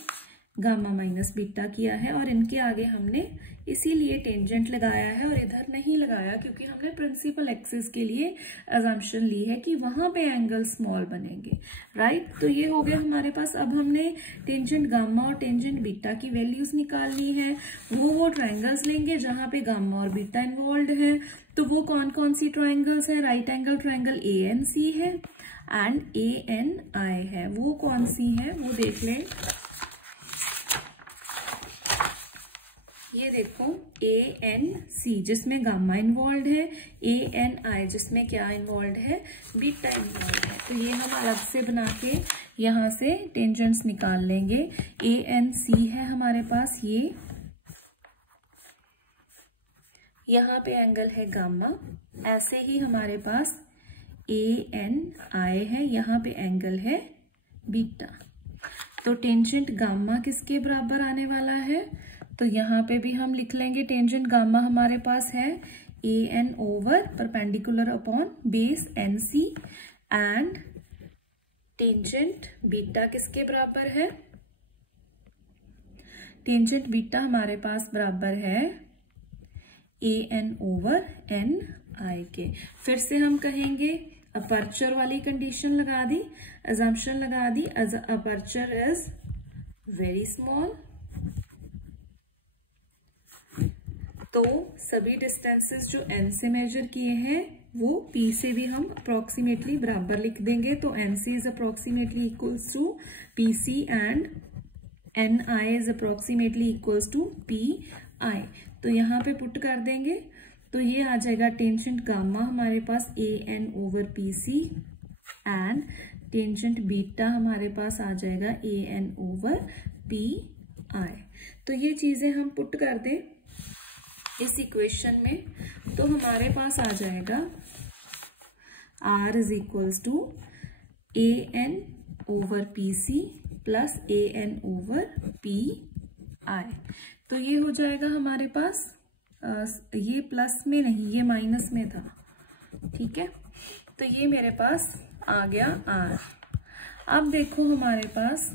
गामा माइनस बीटा किया है, और इनके आगे हमने इसीलिए टेंजेंट लगाया है और इधर नहीं लगाया, क्योंकि हमने प्रिंसिपल एक्सिस के लिए अजम्पशन ली है कि वहां पे एंगल स्मॉल बनेंगे। राइट, तो ये हो गया हमारे पास। अब हमने टेंजेंट गामा और टेंजेंट बीटा की वैल्यूज निकालनी है। वो ट्रायंगल्स लेंगे जहां पे गामा और बीटा इन्वॉल्व है। तो वो कौन कौन सी ट्रायंगल्स है, राइट एंगल ट्रायंगल ANC है एंड ANI है। वो कौन सी है वो देख लें। ये देखो ANC जिसमें गामा इन्वॉल्व है, ANI जिसमें क्या इन्वॉल्व है, बीटा इन्वॉल्व है। तो ये हम अलग से बना के यहाँ से टेंजेंट्स निकाल लेंगे। ANC है हमारे पास, ये यहाँ पे एंगल है गामा, ऐसे ही हमारे पास ANI है, यहाँ पे एंगल है बीटा। तो टेंजेंट गामा किसके बराबर आने वाला है, तो यहाँ पे भी हम लिख लेंगे टेंजेंट गामा हमारे पास है AN over perpendicular upon base NC, and tangent beta किसके बराबर है, टेंजेंट बीटा हमारे पास बराबर है AN ओवर NI के। फिर से हम कहेंगे अपर्चर वाली कंडीशन लगा दी, अजम्पशन लगा दी, अपर्चर इज वेरी स्मॉल। तो सभी डिस्टेंसेस जो n से मेजर किए हैं वो p से भी हम अप्रोक्सीमेटली बराबर लिख देंगे। तो NC is approximately equals to PC and NI is approximately equals to PI। तो यहाँ पे पुट कर देंगे तो ये आ जाएगा टेंजेंट गामा हमारे पास AN over PC and tangent beta हमारे पास आ जाएगा AN ओवर PI। तो ये चीजें हम पुट कर दें इस इक्वेशन में, तो हमारे पास आ जाएगा R is equals to AN over PC plus AN over PI। तो ये हो जाएगा हमारे पास, ये प्लस में नहीं, ये माइनस में था। ठीक है, तो ये मेरे पास आ गया R। अब देखो हमारे पास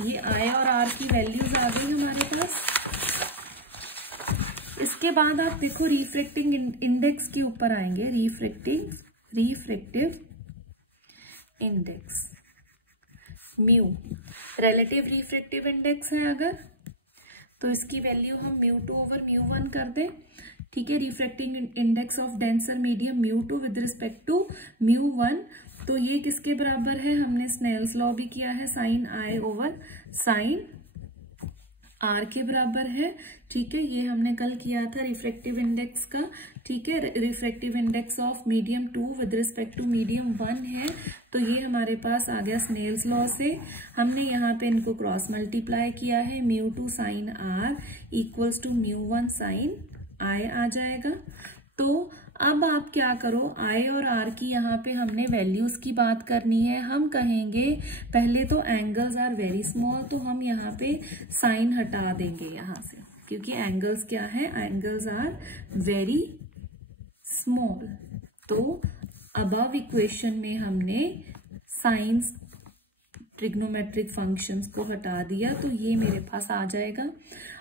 ये I और R की वैल्यूज आ गई हमारे पास। इसके बाद आप देखो रिफ्रैक्टिंग इंडेक्स के ऊपर आएंगे, refractive index mu relative refractive index है अगर, तो इसकी वैल्यू हम μ2 ओवर μ1 कर दें, ठीक है। Refracting index of denser medium μ2 with respect to μ1, तो ये किसके बराबर है, हमने स्नेल्स लॉ भी किया है, sine I over sine R के बराबर है, ठीक है। ये हमने कल किया था रिफ्रैक्टिव इंडेक्स का, ठीक है। Refractive index of medium 2 with respect to medium 1 है, तो ये हमारे पास आ गया स्नेल्स लॉ से। हमने यहाँ पे इनको क्रॉस मल्टीप्लाई किया है, μ2 sine R equals to μ1 sine I आ जाएगा। तो अब आप क्या करो, आई और आर की यहाँ पे हमने वैल्यूज की बात करनी है। हम कहेंगे पहले तो एंगल्स आर वेरी स्मॉल, तो हम यहाँ पे साइन हटा देंगे यहाँ से, क्योंकि एंगल्स क्या है, एंगल्स आर वेरी स्मॉल। तो अबव इक्वेशन में हमने साइंस ट्रिग्नोमेट्रिक फंक्शंस को हटा दिया, तो ये मेरे पास आ जाएगा।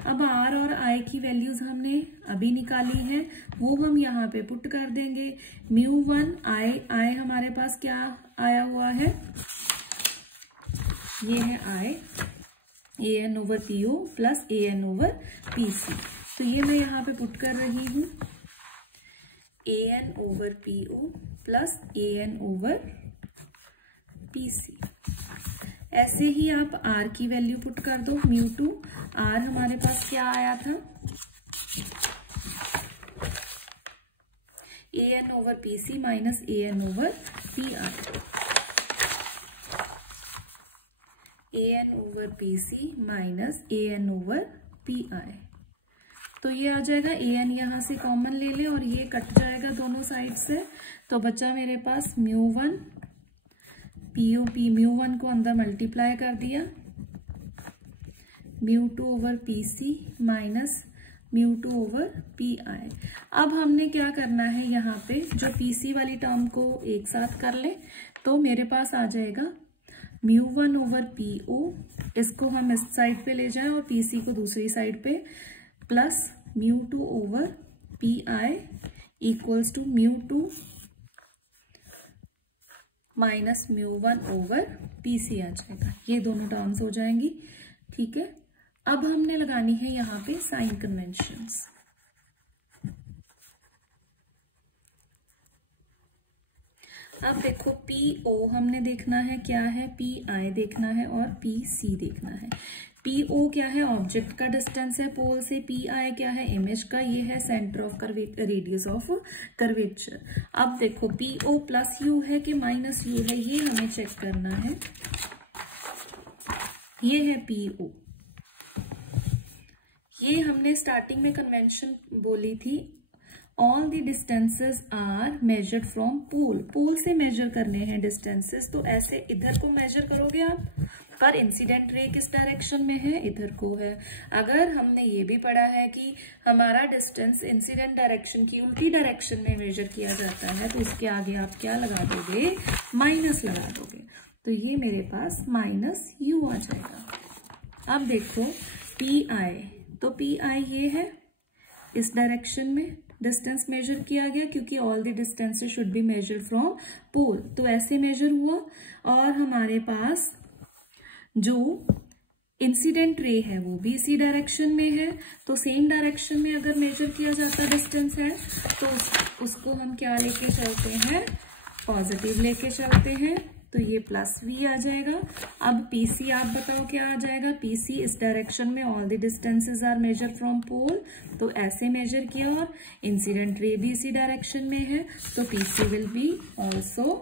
अब आर और आई की वैल्यूज हमने अभी निकाली है, वो हम यहाँ पे पुट कर देंगे। μ1 आई हमारे पास क्या आया हुआ है, ये है आई an over PO plus an over PC, तो ये मैं यहाँ पे पुट कर रही हूँ, an over PO plus an over PC। ऐसे ही आप r की वैल्यू पुट कर दो, μ2 r हमारे पास क्या आया था, an over PC minus an over PI, an over PC minus an over PI, तो ये आ जाएगा। an यहां से कॉमन ले ले और ये कट जाएगा दोनों साइड से, तो बचा मेरे पास μ1 μ1 को अंदर मल्टीप्लाई कर दिया, μ2 over PC minus μ2 over PI। अब हमने क्या करना है, यहाँ पे जो PC वाली टर्म को एक साथ कर ले, तो मेरे पास आ जाएगा μ1 ओवर PO, इसको हम इस साइड पे ले जाएं और PC को दूसरी साइड पे, plus μ2 over PI equals to μ2 minus μ1 over PC आ जाएगा। ये दोनों टर्म्स हो जाएंगी, ठीक है। अब हमने लगानी है यहाँ पे साइन कन्वेंशंस। अब देखो PO हमने देखना है क्या है, PI देखना है और PC देखना है। PO क्या है, ऑब्जेक्ट का डिस्टेंस है पोल से, PI क्या है, इमेज का, ये है centre of radius of curvature. अब देखो PO प्लस U है कि माइनस U है, ये हमें चेक करना है। ये है PO, ये हमने स्टार्टिंग में कन्वेंशन बोली थी, all the distances are measured from pole, pole से मेजर करने हैं डिस्टेंसेस, तो ऐसे इधर को मेजर करोगे आप, पर इंसिडेंट रे किस डायरेक्शन में है, इधर को है। अगर हमने ये भी पढ़ा है कि हमारा डिस्टेंस इंसिडेंट डायरेक्शन की उल्टी डायरेक्शन में मेजर किया जाता है, तो इसके आगे आप क्या लगा दोगे, माइनस लगा दोगे, तो ये मेरे पास माइनस U आ जाएगा। अब देखो PI, तो PI ये है, इस डायरेक्शन में डिस्टेंस मेजर किया गया, क्योंकि all the distances should be measure from pole, तो ऐसे मेजर हुआ। और हमारे पास जो इंसिडेंट रे है वो भी इसी डायरेक्शन में है, तो सेम डायरेक्शन में अगर मेजर किया जाता डिस्टेंस है, तो उसको हम क्या लेके चलते हैं, पॉजिटिव लेके चलते हैं, तो ये प्लस V आ जाएगा। अब PC आप बताओ क्या आ जाएगा, PC इस डायरेक्शन में all the distances are measure from pole, तो ऐसे मेजर किया, और इंसिडेंट रे भी इसी डायरेक्शन में है, तो PC will be also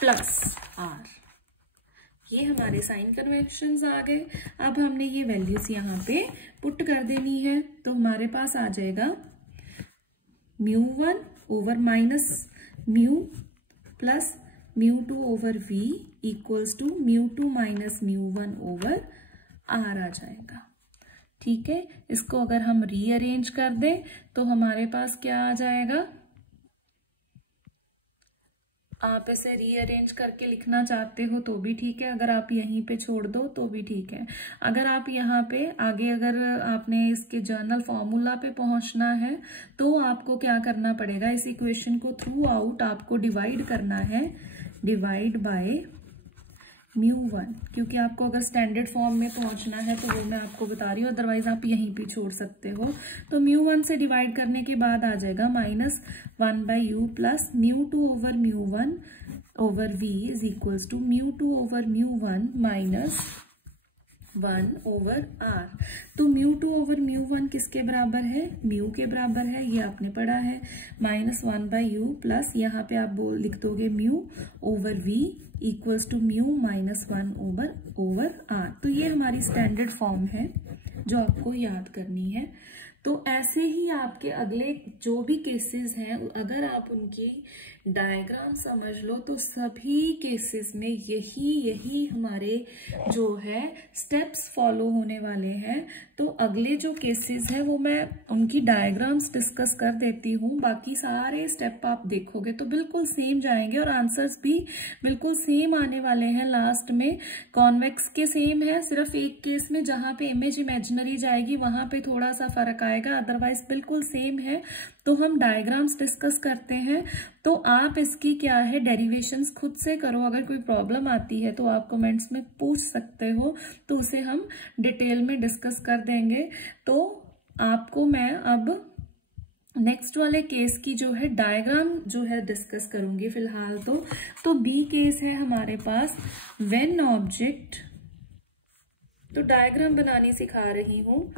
plus R। ये हमारे साइन कन्वेंशंस आ गए। अब हमने ये वैल्यूज यहाँ पे पुट कर देनी है, तो हमारे पास आ जाएगा μ1 over minus mu plus μ2 over V equals to μ2 minus μ1 over R आ जाएगा, ठीक है। इसको अगर हम रीअरेंज कर दें तो हमारे पास क्या आ जाएगा, आप इसे रीअरेंज करके लिखना चाहते हो तो भी ठीक है, अगर आप यहीं पे छोड़ दो तो भी ठीक है। अगर आप यहाँ पे आगे, अगर आपने इसके जर्नल फॉर्मूला पे पहुंचना है, तो आपको क्या करना पड़ेगा, इस इक्वेशन को थ्रू आउट आपको डिवाइड करना है, डिवाइड बाय μ1, क्योंकि आपको अगर स्टैंडर्ड फॉर्म में पहुंचना है तो वो मैं आपको बता रही हूँ, अदरवाइज आप यहीं पे छोड़ सकते हो। तो μ1 से डिवाइड करने के बाद आ जाएगा -1/u plus μ2 over μ1 over v is equals to μ2 over μ1 minus 1 over r। तो μ2 ओवर μ1 किसके बराबर है, म्यू के बराबर है, ये आपने पढ़ा है। -1/u प्लस यहाँ पे आप लिख दोगे mu over v equals to mu -1 over r। तो ये हमारी स्टैंडर्ड फॉर्म है जो आपको याद करनी है। तो ऐसे ही आपके अगले जो भी केसेस हैं, अगर आप उनकी डायग्राम समझ लो तो सभी केसेस में यही हमारे जो है स्टेप्स फॉलो होने वाले हैं। तो अगले जो केसेस हैं वो मैं उनकी डायग्राम्स डिस्कस कर देती हूँ, बाकी सारे स्टेप आप देखोगे तो बिल्कुल सेम जाएंगे और आंसर्स भी बिल्कुल सेम आने वाले हैं। लास्ट में कॉन्वेक्स के सेम है, सिर्फ एक केस में जहां पे इमेज इमेजिनरी जाएगी वहां पे थोड़ा सा फर्क आएगा, अदरवाइज बिल्कुल सेम है। तो हम डायग्राम्स डिस्कस करते हैं। तो आप इसकी क्या है डेरिवेशंस खुद से करो, अगर कोई प्रॉब्लम आती है तो आप कमेंट्स में पूछ सकते हो, तो उसे हम डिटेल में डिस्कस कर देंगे। तो आपको मैं अब नेक्स्ट वाले केस की जो है डायग्राम जो है डिस्कस करूंगी फिलहाल। तो बी केस है हमारे पास व्हेन ऑब्जेक्ट, तो डायग्राम बनानी सिखा रही हूं।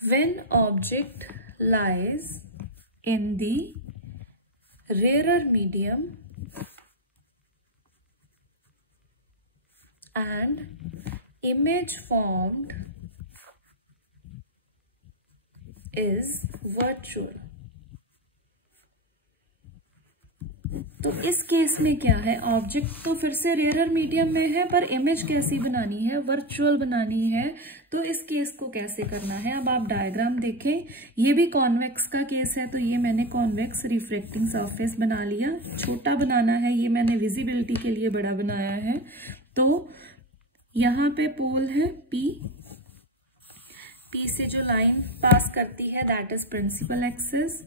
When object lies in the rarer medium and image formed is virtual। तो इस केस में क्या है, ऑब्जेक्ट तो फिर से रेयर मीडियम में है पर इमेज कैसी बनानी है, वर्चुअल बनानी है। तो इस केस को कैसे करना है, अब आप डायग्राम देखें। ये भी कॉन्वेक्स का केस है, तो ये मैंने कॉन्वेक्स रिफ्लेक्टिंग सरफेस बना लिया। छोटा बनाना है, ये मैंने विजिबिलिटी के लिए बड़ा बनाया है। तो यहाँ पे पोल है P से जो लाइन पास करती है दैट इज प्रिंसिपल एक्सिस।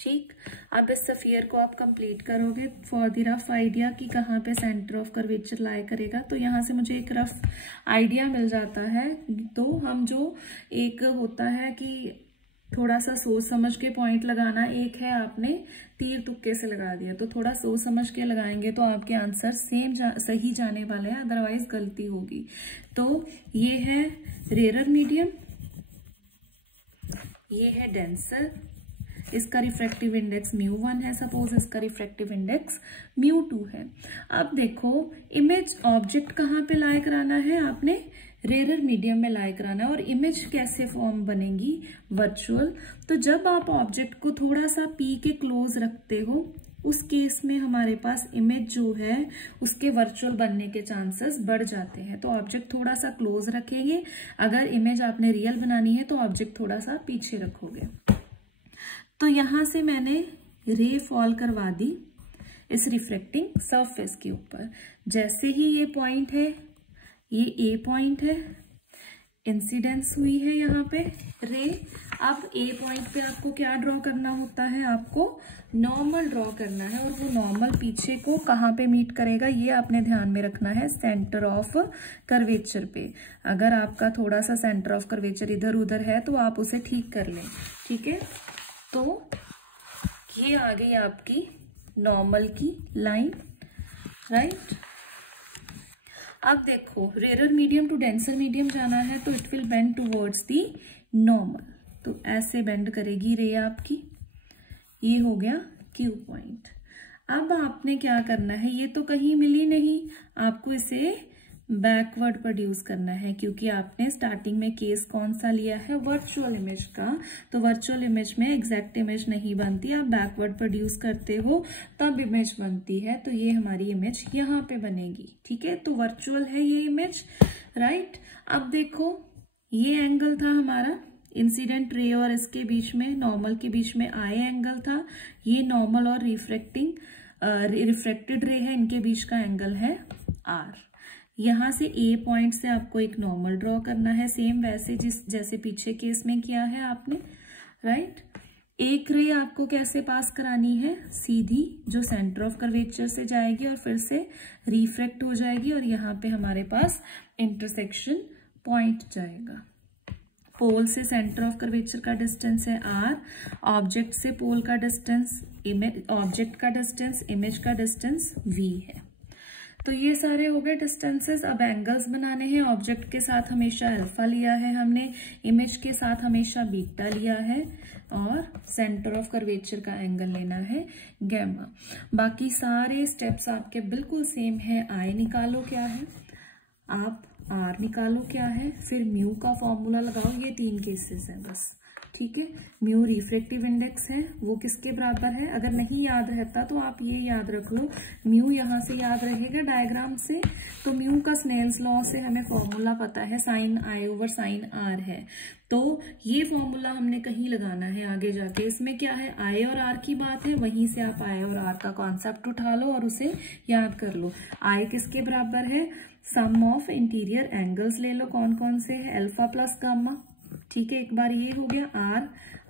ठीक, अब इस स्फीयर को आप कंप्लीट करोगे फॉर द रफ आइडिया कि कहाँ पे सेंटर ऑफ कर्वेचर लाई करेगा। तो यहाँ से मुझे एक रफ आइडिया मिल जाता है। तो हम जो एक होता है कि थोड़ा सा सोच समझ के पॉइंट लगाना, एक है आपने तीर तुक्के से लगा दिया, तो थोड़ा सोच समझ के लगाएंगे तो आपके आंसर सही जाने वाले हैं, अदरवाइज गलती होगी। तो ये है रेयर मीडियम, ये है डेंसर, इसका रिफ्रैक्टिव इंडेक्स μ1 है, सपोज इसका रिफ्रैक्टिव इंडेक्स μ2 है। अब देखो इमेज ऑब्जेक्ट कहाँ पे लाई कराना है, आपने रेयर मीडियम में लाई कराना है। और इमेज कैसे फॉर्म बनेगी, वर्चुअल। तो जब आप ऑब्जेक्ट को थोड़ा सा P के क्लोज रखते हो, उस केस में हमारे पास इमेज जो है उसके वर्चुअल बनने के चांसेस बढ़ जाते हैं। तो ऑब्जेक्ट थोड़ा सा क्लोज रखेंगे, अगर इमेज आपने रियल बनानी है तो ऑब्जेक्ट थोड़ा सा पीछे रखोगे। तो यहां से मैंने रे फॉल करवा दी इस रिफ्लेक्टिंग सरफेस के ऊपर। जैसे ही ये पॉइंट है, ये ए पॉइंट है, इंसिडेंस हुई है यहाँ पे रे। अब ए पॉइंट पे आपको क्या ड्रॉ करना होता है, आपको नॉर्मल ड्रॉ करना है। और वो नॉर्मल पीछे को कहाँ पे मीट करेगा, ये आपने ध्यान में रखना है, सेंटर ऑफ कर्वेचर पे। अगर आपका थोड़ा सा सेंटर ऑफ कर्वेचर इधर उधर है तो आप उसे ठीक कर लें। ठीक है, तो ये आ गई आपकी नॉर्मल की लाइन, राइट। अब देखो rare medium to denser medium जाना है तो it will bend towards the normal. तो ऐसे बेंड करेगी रे आपकी। ये हो गया क्यू पॉइंट। अब आपने क्या करना है, ये तो कहीं मिली नहीं, आपको इसे बैकवर्ड प्रोड्यूस करना है, क्योंकि आपने स्टार्टिंग में केस कौन सा लिया है, वर्चुअल इमेज का। तो वर्चुअल इमेज में एग्जैक्ट इमेज नहीं बनती, आप बैकवर्ड प्रोड्यूस करते हो तब इमेज बनती है। तो ये हमारी इमेज यहाँ पे बनेगी। ठीक है, तो वर्चुअल है ये इमेज, राइट। अब देखो ये एंगल था हमारा इंसिडेंट रे और इसके बीच में, नॉर्मल के बीच में आई एंगल था। ये नॉर्मल और रिफ्रेक्टेड रे है, इनके बीच का एंगल है आर। यहां से ए पॉइंट से आपको एक नॉर्मल ड्रॉ करना है, सेम वैसे जैसे पीछे केस में किया है आपने, राइट। एक रे आपको कैसे पास करानी है, सीधी जो सेंटर ऑफ कर्वेचर से जाएगी और फिर से रिफ्रैक्ट हो जाएगी और यहाँ पे हमारे पास इंटरसेक्शन पॉइंट जाएगा। पोल से सेंटर ऑफ कर्वेचर का डिस्टेंस है r, ऑब्जेक्ट से पोल का डिस्टेंस, ऑब्जेक्ट का डिस्टेंस, इमेज का डिस्टेंस v है। तो ये सारे हो गए डिस्टेंसेस। अब एंगल्स बनाने हैं। ऑब्जेक्ट के साथ हमेशा अल्फा लिया है हमने, इमेज के साथ हमेशा बीटा लिया है और सेंटर ऑफ कर्वेचर का एंगल लेना है गैमा। बाकी सारे स्टेप्स आपके बिल्कुल सेम है। आई निकालो क्या है, आप आर निकालो क्या है, फिर म्यू का फॉर्मूला लगाओ। ये 3 केसेस हैं बस, ठीक है। म्यू रिफ्रैक्टिव इंडेक्स है, वो किसके बराबर है, अगर नहीं याद रहता तो आप ये याद रख लो। म्यू यहाँ से याद रहेगा डायग्राम से, तो म्यू का स्नेल्स लॉ से हमें फॉर्मूला पता है, sine I over sine R है। तो ये फॉर्मूला हमने कहीं लगाना है आगे जाके। इसमें क्या है, आई और आर की बात है, वहीं से आप आई और आर का कॉन्सेप्ट उठा लो और उसे याद कर लो। आई किसके बराबर है, सम ऑफ इंटीरियर एंगल्स ले लो, कौन कौन से है, अल्फा प्लस गामा, ठीक है। एक बार ये हो गया।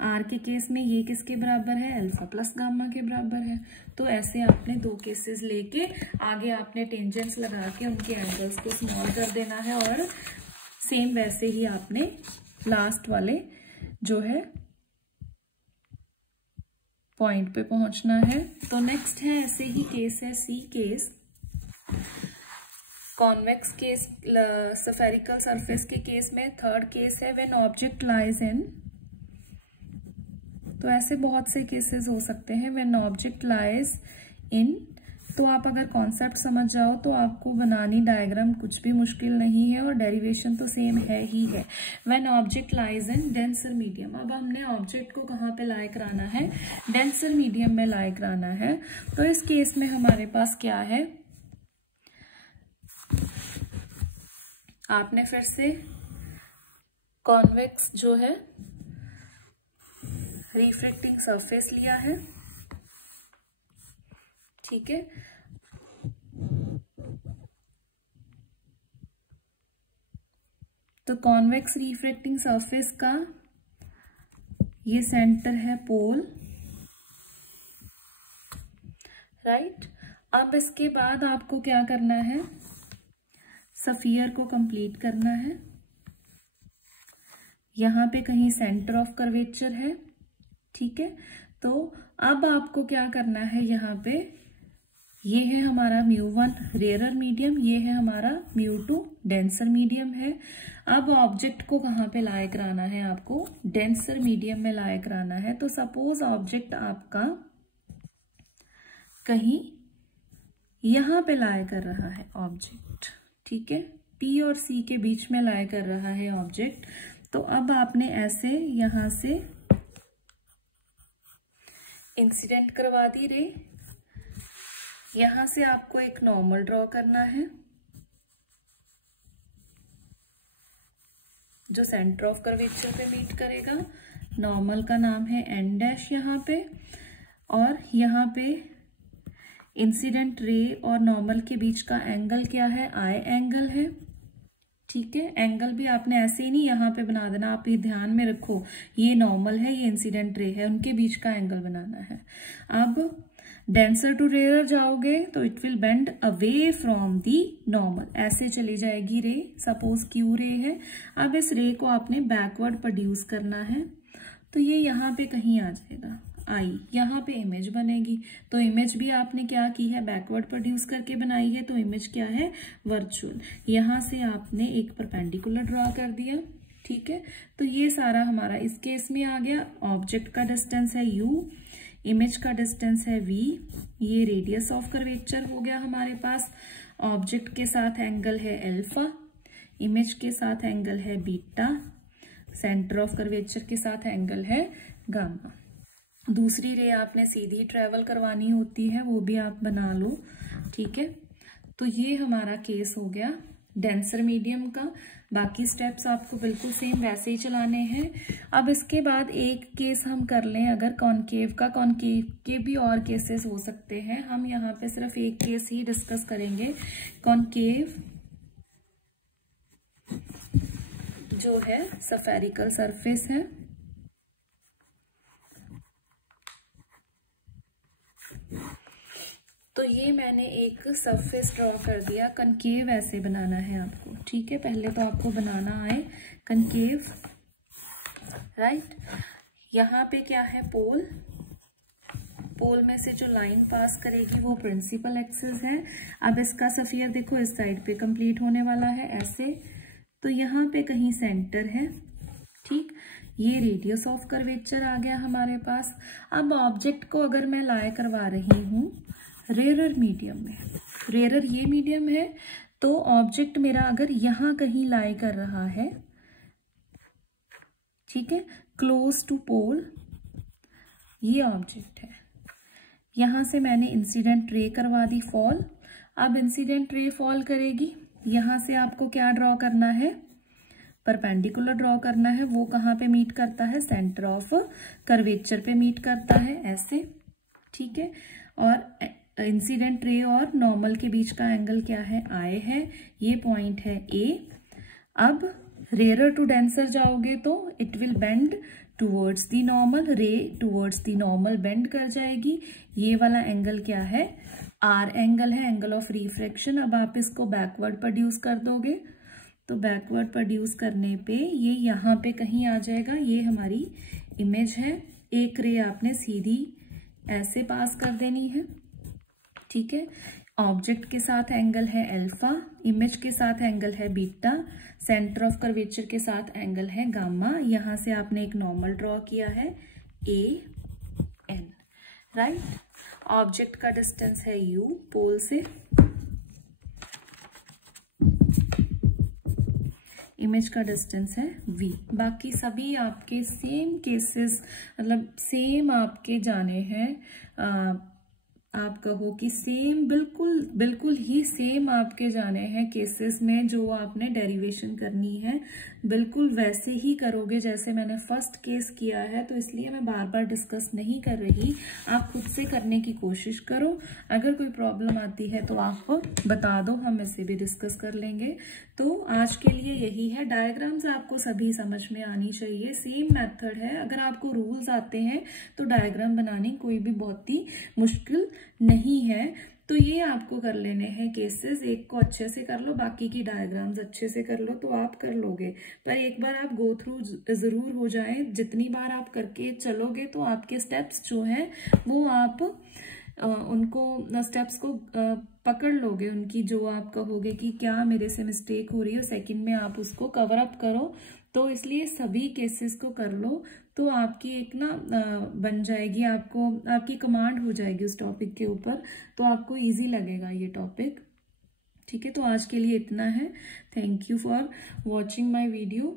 आर के केस में ये किसके बराबर है, अल्फा प्लस गामा के बराबर है। तो ऐसे आपने 2 केसेस लेके आगे आपने टेंजेंट्स लगा के उनके एंगल्स को स्मॉल कर देना है और सेम वैसे ही आपने लास्ट वाले जो है पॉइंट पे पहुंचना है। तो नेक्स्ट है ऐसे ही केस है C case, convex case, spherical surface के केस में। थर्ड केस है व्हेन ऑब्जेक्ट लाइज इन, तो ऐसे बहुत से केसेस हो सकते हैं। व्हेन ऑब्जेक्ट लाइज इन, तो आप अगर कॉन्सेप्ट समझ जाओ तो आपको बनानी डायग्राम कुछ भी मुश्किल नहीं है और डेरिवेशन तो सेम है ही है। When object lies in denser medium, अब हमने ऑब्जेक्ट को कहाँ पे लाई कराना है, डेंसर मीडियम में लाई कराना है। तो इस केस में हमारे पास क्या है, आपने फिर से कॉन्वेक्स जो है रिफ्लेक्टिंग सरफेस लिया है, ठीक है। तो कॉन्वेक्स रिफ्लेक्टिंग सरफेस का ये सेंटर है पोल, राइट। अब इसके बाद आपको क्या करना है, स्फीयर को कंप्लीट करना है। यहां पे कहीं सेंटर ऑफ कर्वेचर है, ठीक है। तो अब आपको क्या करना है, यहाँ पे ये है हमारा μ1 रेयर मीडियम, ये है हमारा μ2 डेंसर मीडियम है। अब ऑब्जेक्ट को कहाँ पे लाए कराना है, आपको डेंसर मीडियम में लाए कराना है। तो सपोज ऑब्जेक्ट आपका कहीं यहाँ पे लाए कर रहा है ऑब्जेक्ट, ठीक है। P और C के बीच में लाए कर रहा है ऑब्जेक्ट। तो अब आपने ऐसे यहां से इंसिडेंट करवा दी रे, यहां से आपको एक नॉर्मल ड्रॉ करना है जो सेंटर ऑफ कर्वेचर पे मीट करेगा। नॉर्मल का नाम है n डैश यहाँ पे, और यहाँ पे इंसिडेंट रे और नॉर्मल के बीच का एंगल क्या है, आई एंगल है, ठीक है। एंगल भी आपने ऐसे ही नहीं यहाँ पे बना देना, आप ये ध्यान में रखो, ये नॉर्मल है, ये इंसिडेंट रे है, उनके बीच का एंगल बनाना है। अब डेंसर टू रेयर जाओगे तो it will bend away from the normal, ऐसे चली जाएगी रे। सपोज क्यू रे है, अब इस रे को आपने बैकवर्ड प्रोड्यूस करना है, तो ये यहाँ पे कहीं आ जाएगा आई, यहाँ पे इमेज बनेगी। तो इमेज भी आपने क्या की है, बैकवर्ड प्रोड्यूस करके बनाई है, तो इमेज क्या है, वर्चुअल। यहाँ से आपने एक परपेंडिकुलर ड्रॉ कर दिया, ठीक है। तो ये सारा हमारा इस केस में आ गया। ऑब्जेक्ट का डिस्टेंस है u, इमेज का डिस्टेंस है v, ये रेडियस ऑफ कर्वेचर हो गया हमारे पास। ऑब्जेक्ट के साथ एंगल है अल्फा, इमेज के साथ एंगल है बीटा, सेंटर ऑफ कर्वेचर के साथ एंगल है गामा। दूसरी रे आपने सीधी ट्रेवल करवानी होती है, वो भी आप बना लो, ठीक है। तो ये हमारा केस हो गया डेंसर मीडियम का। बाकी स्टेप्स आपको बिल्कुल सेम वैसे ही चलाने हैं। अब इसके बाद एक केस हम कर लें अगर कॉनकेव का, कॉनकेव के भी और केसेस हो सकते हैं, हम यहाँ पे सिर्फ एक केस ही डिस्कस करेंगे। कॉनकेव जो है स्फेरिकल सरफेस है, तो ये मैंने एक सरफेस ड्रॉ कर दिया। कनकेव ऐसे बनाना है आपको, ठीक है। पहले तो आपको बनाना आए कनकेव, राइट। यहाँ पे क्या है, पोल। पोल में से जो लाइन पास करेगी वो प्रिंसिपल एक्सिस है। अब इसका सफियर देखो इस साइड पे कंप्लीट होने वाला है ऐसे, तो यहाँ पे कहीं सेंटर है, ठीक। ये रेडियस ऑफ कर्वेचर आ गया हमारे पास। अब ऑब्जेक्ट को अगर मैं लाए करवा रही हूँ रेरर मीडियम में, रेरर ये मीडियम है, तो ऑब्जेक्ट मेरा अगर यहाँ कहीं लाई कर रहा है, ठीक है, क्लोज टू पोल, ये ऑब्जेक्ट है। यहां से मैंने इंसिडेंट रे करवा दी फॉल। अब इंसिडेंट रे फॉल करेगी, यहां से आपको क्या ड्रॉ करना है, परपेंडिकुलर ड्रॉ करना है। वो कहाँ पे मीट करता है, सेंटर ऑफ कर्वेचर पे मीट करता है ऐसे, ठीक है। और इंसिडेंट रे और नॉर्मल के बीच का एंगल क्या है, आई है, ये पॉइंट है ए। अब रेयर टू डेंसर जाओगे तो it will bend towards the normal, रे टूवर्ड्स दी नॉर्मल बेंड कर जाएगी। ये वाला एंगल क्या है, आर एंगल है, एंगल ऑफ रिफ्रैक्शन। अब आप इसको बैकवर्ड प्रोड्यूस कर दोगे तो बैकवर्ड प्रोड्यूस करने पे ये यहाँ पे कहीं आ जाएगा। ये हमारी इमेज है। एक रे आपने सीधी ऐसे पास कर देनी है, ठीक है। ऑब्जेक्ट के साथ एंगल है अल्फा, इमेज के साथ एंगल है बीटा, सेंटर ऑफ कर्वेचर के साथ एंगल है गामा। यहां से आपने एक नॉर्मल ड्रॉ किया है ए एन, राइट। ऑब्जेक्ट का डिस्टेंस है यू पोल से, इमेज का डिस्टेंस है v। बाकी सभी आपके सेम केसेस, मतलब सेम आपके जाने हैं। आप कहो कि सेम, बिल्कुल ही सेम आपके जाने हैं केसेस में। जो आपने डेरिवेशन करनी है बिल्कुल वैसे ही करोगे जैसे मैंने फर्स्ट केस किया है, तो इसलिए मैं बार बार डिस्कस नहीं कर रही। आप खुद से करने की कोशिश करो। अगर कोई प्रॉब्लम आती है तो आप बता दो, हम इसे भी डिस्कस कर लेंगे। तो आज के लिए यही है। डायग्राम्स आपको सभी समझ में आनी चाहिए, सेम मेथड है। अगर आपको रूल्स आते हैं तो डायग्राम बनानी कोई भी बहुत ही मुश्किल नहीं है। तो ये आपको कर लेने हैं केसेस, एक को अच्छे से कर लो, बाकी की डायग्राम्स अच्छे से कर लो तो आप कर लोगे। पर एक बार आप गो थ्रू जरूर हो जाएं। जितनी बार आप करके चलोगे तो आपके स्टेप्स जो हैं वो आप उनको स्टेप्स को पकड़ लोगे, उनकी जो आप कहोगे कि क्या मेरे से मिस्टेक हो रही है, सेकंड में आप उसको कवर अप करो। तो इसलिए सभी केसेस को कर लो तो आपकी एक ना बन जाएगी, आपको आपकी कमांड हो जाएगी उस टॉपिक के ऊपर, तो आपको इजी लगेगा ये टॉपिक, ठीक है। तो आज के लिए इतना है। Thank you for watching my video.